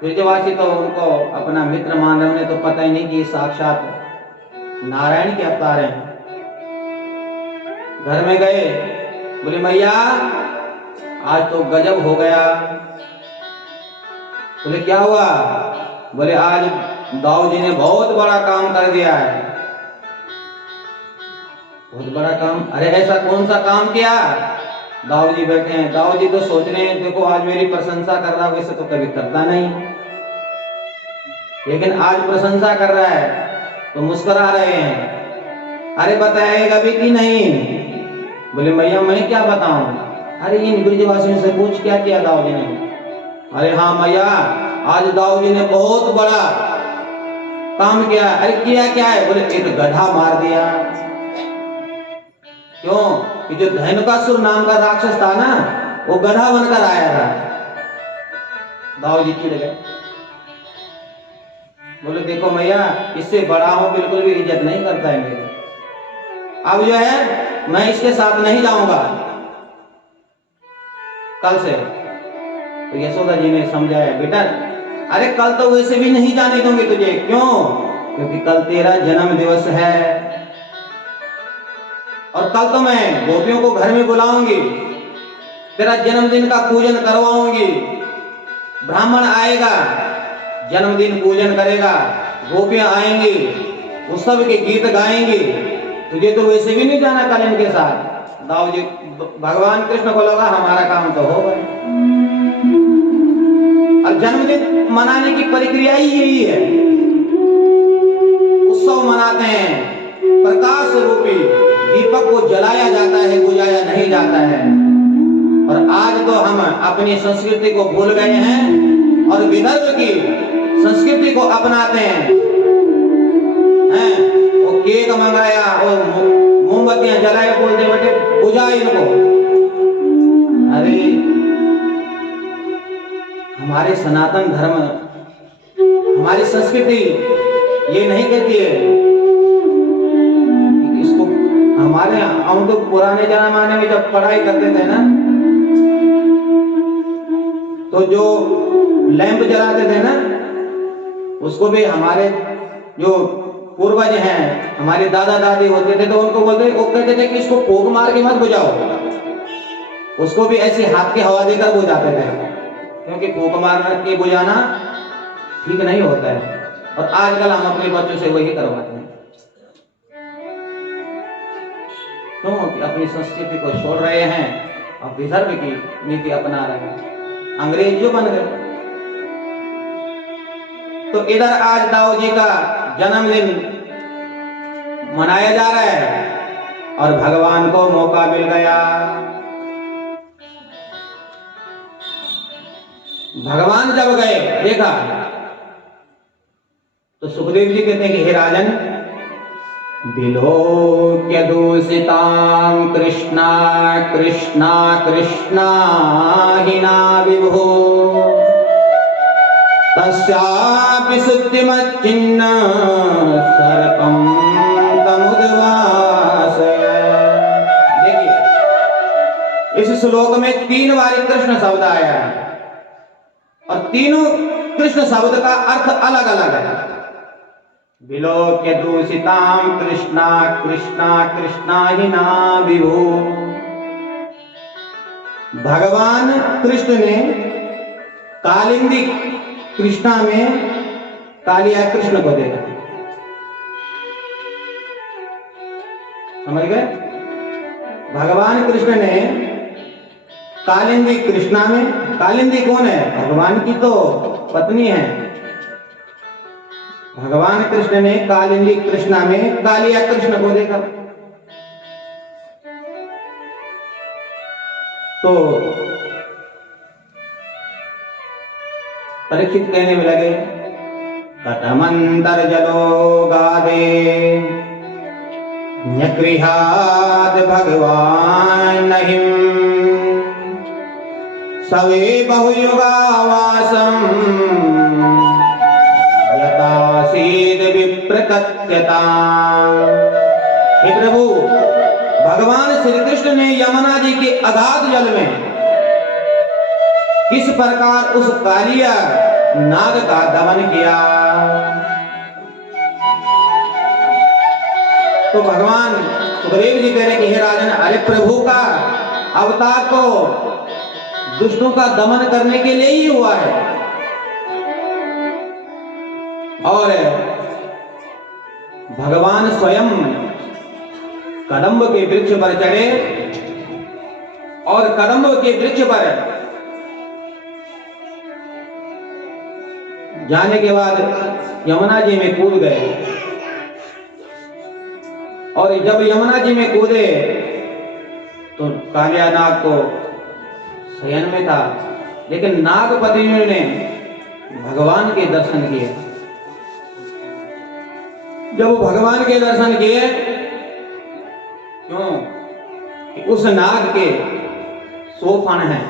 ब्रजवासी तो उनको अपना मित्र मान रहे, उन्हें तो पता ही नहीं कि साक्षात नारायण के अवतार हैं। घर में गए, बोले मैया आज तो गजब हो गया। बोले क्या हुआ? बोले आज दाऊ जी ने बहुत बड़ा काम कर दिया है। बहुत बड़ा काम? अरे ऐसा कौन सा काम किया? दाऊ जी बैठे हैं, दाऊ जी तो सोच रहे हैं देखो आज मेरी प्रशंसा कर रहा, वैसे तो कभी करता नहीं, लेकिन आज प्रशंसा कर रहा है तो मुस्कुरा रहे हैं। अरे बताएगा भी कि नहीं? बोले मैया मैं क्या बताऊं? अरे इन ब्रजवासियों से पूछ क्या किया दाऊ जी ने? अरे हाँ मैया, आज दाऊ जी ने बहुत बड़ा काम किया। अरे किया क्या है? बोले एक गधा मार दिया। क्यों? कि जो धेनुकासुर नाम का राक्षस था ना, वो गधा बनकर आया था। दाऊ जी चिढ़ गए, बोले देखो मैया, इससे बड़ा हूं, बिल्कुल भी इज्जत नहीं करता है मेरी। अब जो है मैं इसके साथ नहीं जाऊंगा कल से। तो यशोदा जी ने समझाया, बेटा अरे कल तो वैसे भी नहीं जाने दूंगी तुझे। क्यों? क्योंकि कल तेरा जन्म दिवस है, और कल तो मैं गोपियों को घर में बुलाऊंगी, तेरा जन्मदिन का पूजन करवाऊंगी। ब्राह्मण आएगा, जन्मदिन पूजन करेगा, गोपियां आएंगी, वो सब के गीत गाएंगी। तुझे तो वैसे भी नहीं जाना कल इनके साथ। दाऊ जी भगवान कृष्ण को लगा हमारा काम तो हो गया। और जन्मदिन मनाने की प्रक्रिया ही यही है, उत्सव मनाते हैं, प्रकाश रूपी दीपक को जलाया जाता है, बुझाया नहीं जाता है। और आज तो हम अपनी संस्कृति को भूल गए हैं और विदर्भ की संस्कृति को अपनाते हैं। वो केक मंगाया, वो मोमबत्तियां जलाए, बोलते बेटे बुझा इनको। अरे हमारे सनातन धर्म, हमारी संस्कृति ये नहीं कहती है। इसको हमारे हम तो पुराने जमाने में जब पढ़ाई करते थे ना, तो जो लैंप जलाते थे ना, उसको भी हमारे जो पूर्वज हैं, हमारे दादा दादी होते थे तो उनको वो कहते थे कि इसको फूंक मार के मत बुझाओ, उसको भी ऐसी हाथ की हवा देकर बुझाते थे, क्योंकि फूंक मार के बुझाना ठीक नहीं होता है। और आजकल हम अपने बच्चों से वही करवाते हैं, क्योंकि अपनी संस्कृति को छोड़ रहे हैं और विदर्भ की नीति अपना रहे हैं, अंग्रेज जो बन गए। तो इधर आज दाऊ जी का जन्मदिन मनाया जा रहा है और भगवान को मौका मिल गया। भगवान जब गए देखा तो सुखदेव जी कहते हैं कि हे राजन, विलोक्य दूषितां कृष्णा कृष्णा कृष्णा हिना विभो तस्यापि शुद्धिमच्चिन्न सर्पं तमुद्वासय। देखिए इस श्लोक में 3 बार कृष्ण शब्द आया है और तीनों कृष्ण शब्द का अर्थ अलग अलग है। विलोक्य दूषितां कृष्णा कृष्णा कृष्णा हिना विभो। भगवान कृष्ण ने कालिंदी कृष्णा में कालिया कृष्ण को देखा, समझ गए? भगवान कृष्ण ने कालिंदी कृष्णा में, कालिंदी कौन है? भगवान की तो पत्नी है। भगवान कृष्ण ने कालिंदी कृष्णा में कालिया कृष्ण को देखा। तो परीक्षित कहने में लगे, कटमंतर जलो गादे न्यगृहाद भगवान नहिं सवे बहुयुगावासं यथासीद विप्रतत्यता। हे प्रभु, भगवान श्री कृष्ण ने यमुना जी के अगाध जल में किस प्रकार उस कालिया नाग का दमन किया। तो भगवान सुखदेव जी कह रहे कि हे राजन, अरे प्रभु का अवतार तो दुष्टों का दमन करने के लिए ही हुआ है। और भगवान स्वयं कदम्ब के वृक्ष पर चढ़े और कदम्ब के वृक्ष पर जाने के बाद यमुना जी में कूद गए। और जब यमुना जी में कूदे तो कालिया नाग को शयन में था, लेकिन नागपतियों ने भगवान के दर्शन किए। जब वो भगवान के दर्शन किए, क्यों कि उस नाग के 100 फण हैं,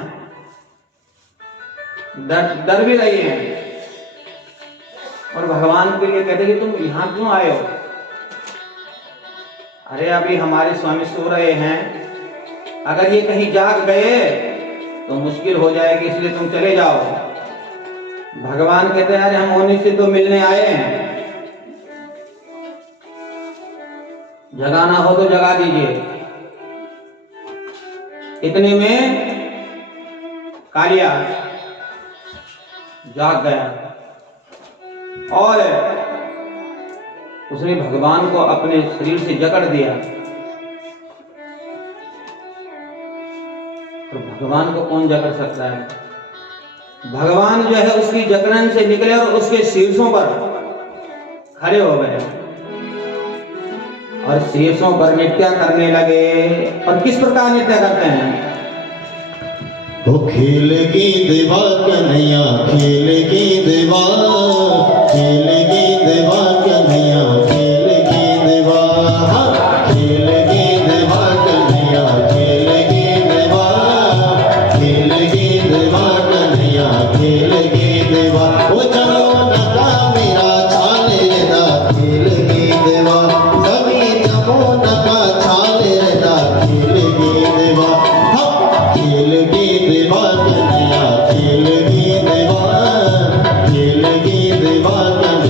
डर भी रही हैं। और भगवान के लिए कहते कि तुम यहां क्यों आए हो? अरे अभी हमारे स्वामी सो रहे हैं, अगर ये कहीं जाग गए तो मुश्किल हो जाएगी, इसलिए तुम चले जाओ। भगवान कहते हैं अरे हम उन्हीं से तो मिलने आए हैं, जगाना हो तो जगा दीजिए। इतने में कालिया जाग गया और उसने भगवान को अपने शरीर से जकड़ दिया। तो भगवान को कौन जकड़ सकता है? भगवान जो है उसकी जकड़न से निकले और उसके शीर्षों पर खड़े हो गए और शीर्षों पर नृत्य करने लगे। और किस प्रकार नृत्य करते हैं? वो खेल की देवा कन्हैया, खेल की देवा, खेल की देवा कन्हैया, खेल की देवा, खेल की देवा कन्हैया, खेल की देवा, खेल की देवा कन्हैया, खेल की देवा। वो चलो नका मेरा छाले दा, खेल की देवा, कभी नमो नका छाले दा, खेल की देवा, खेल की देवा कन्हैया, खेल की देवा, खेल की देवा कन्हैया।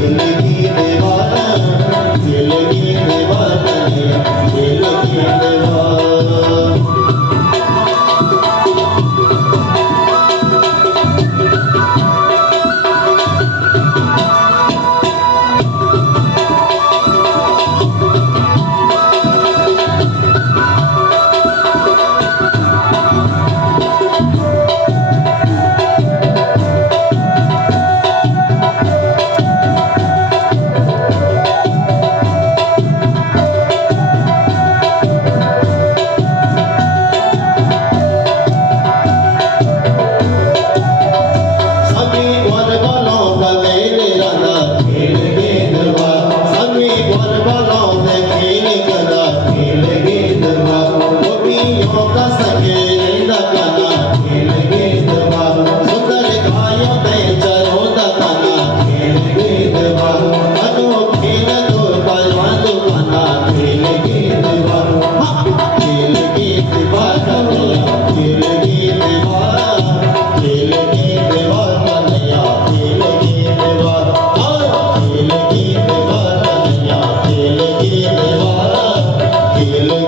खेल की देवा खेल की देवा कन्हैया खेल की देवा खेल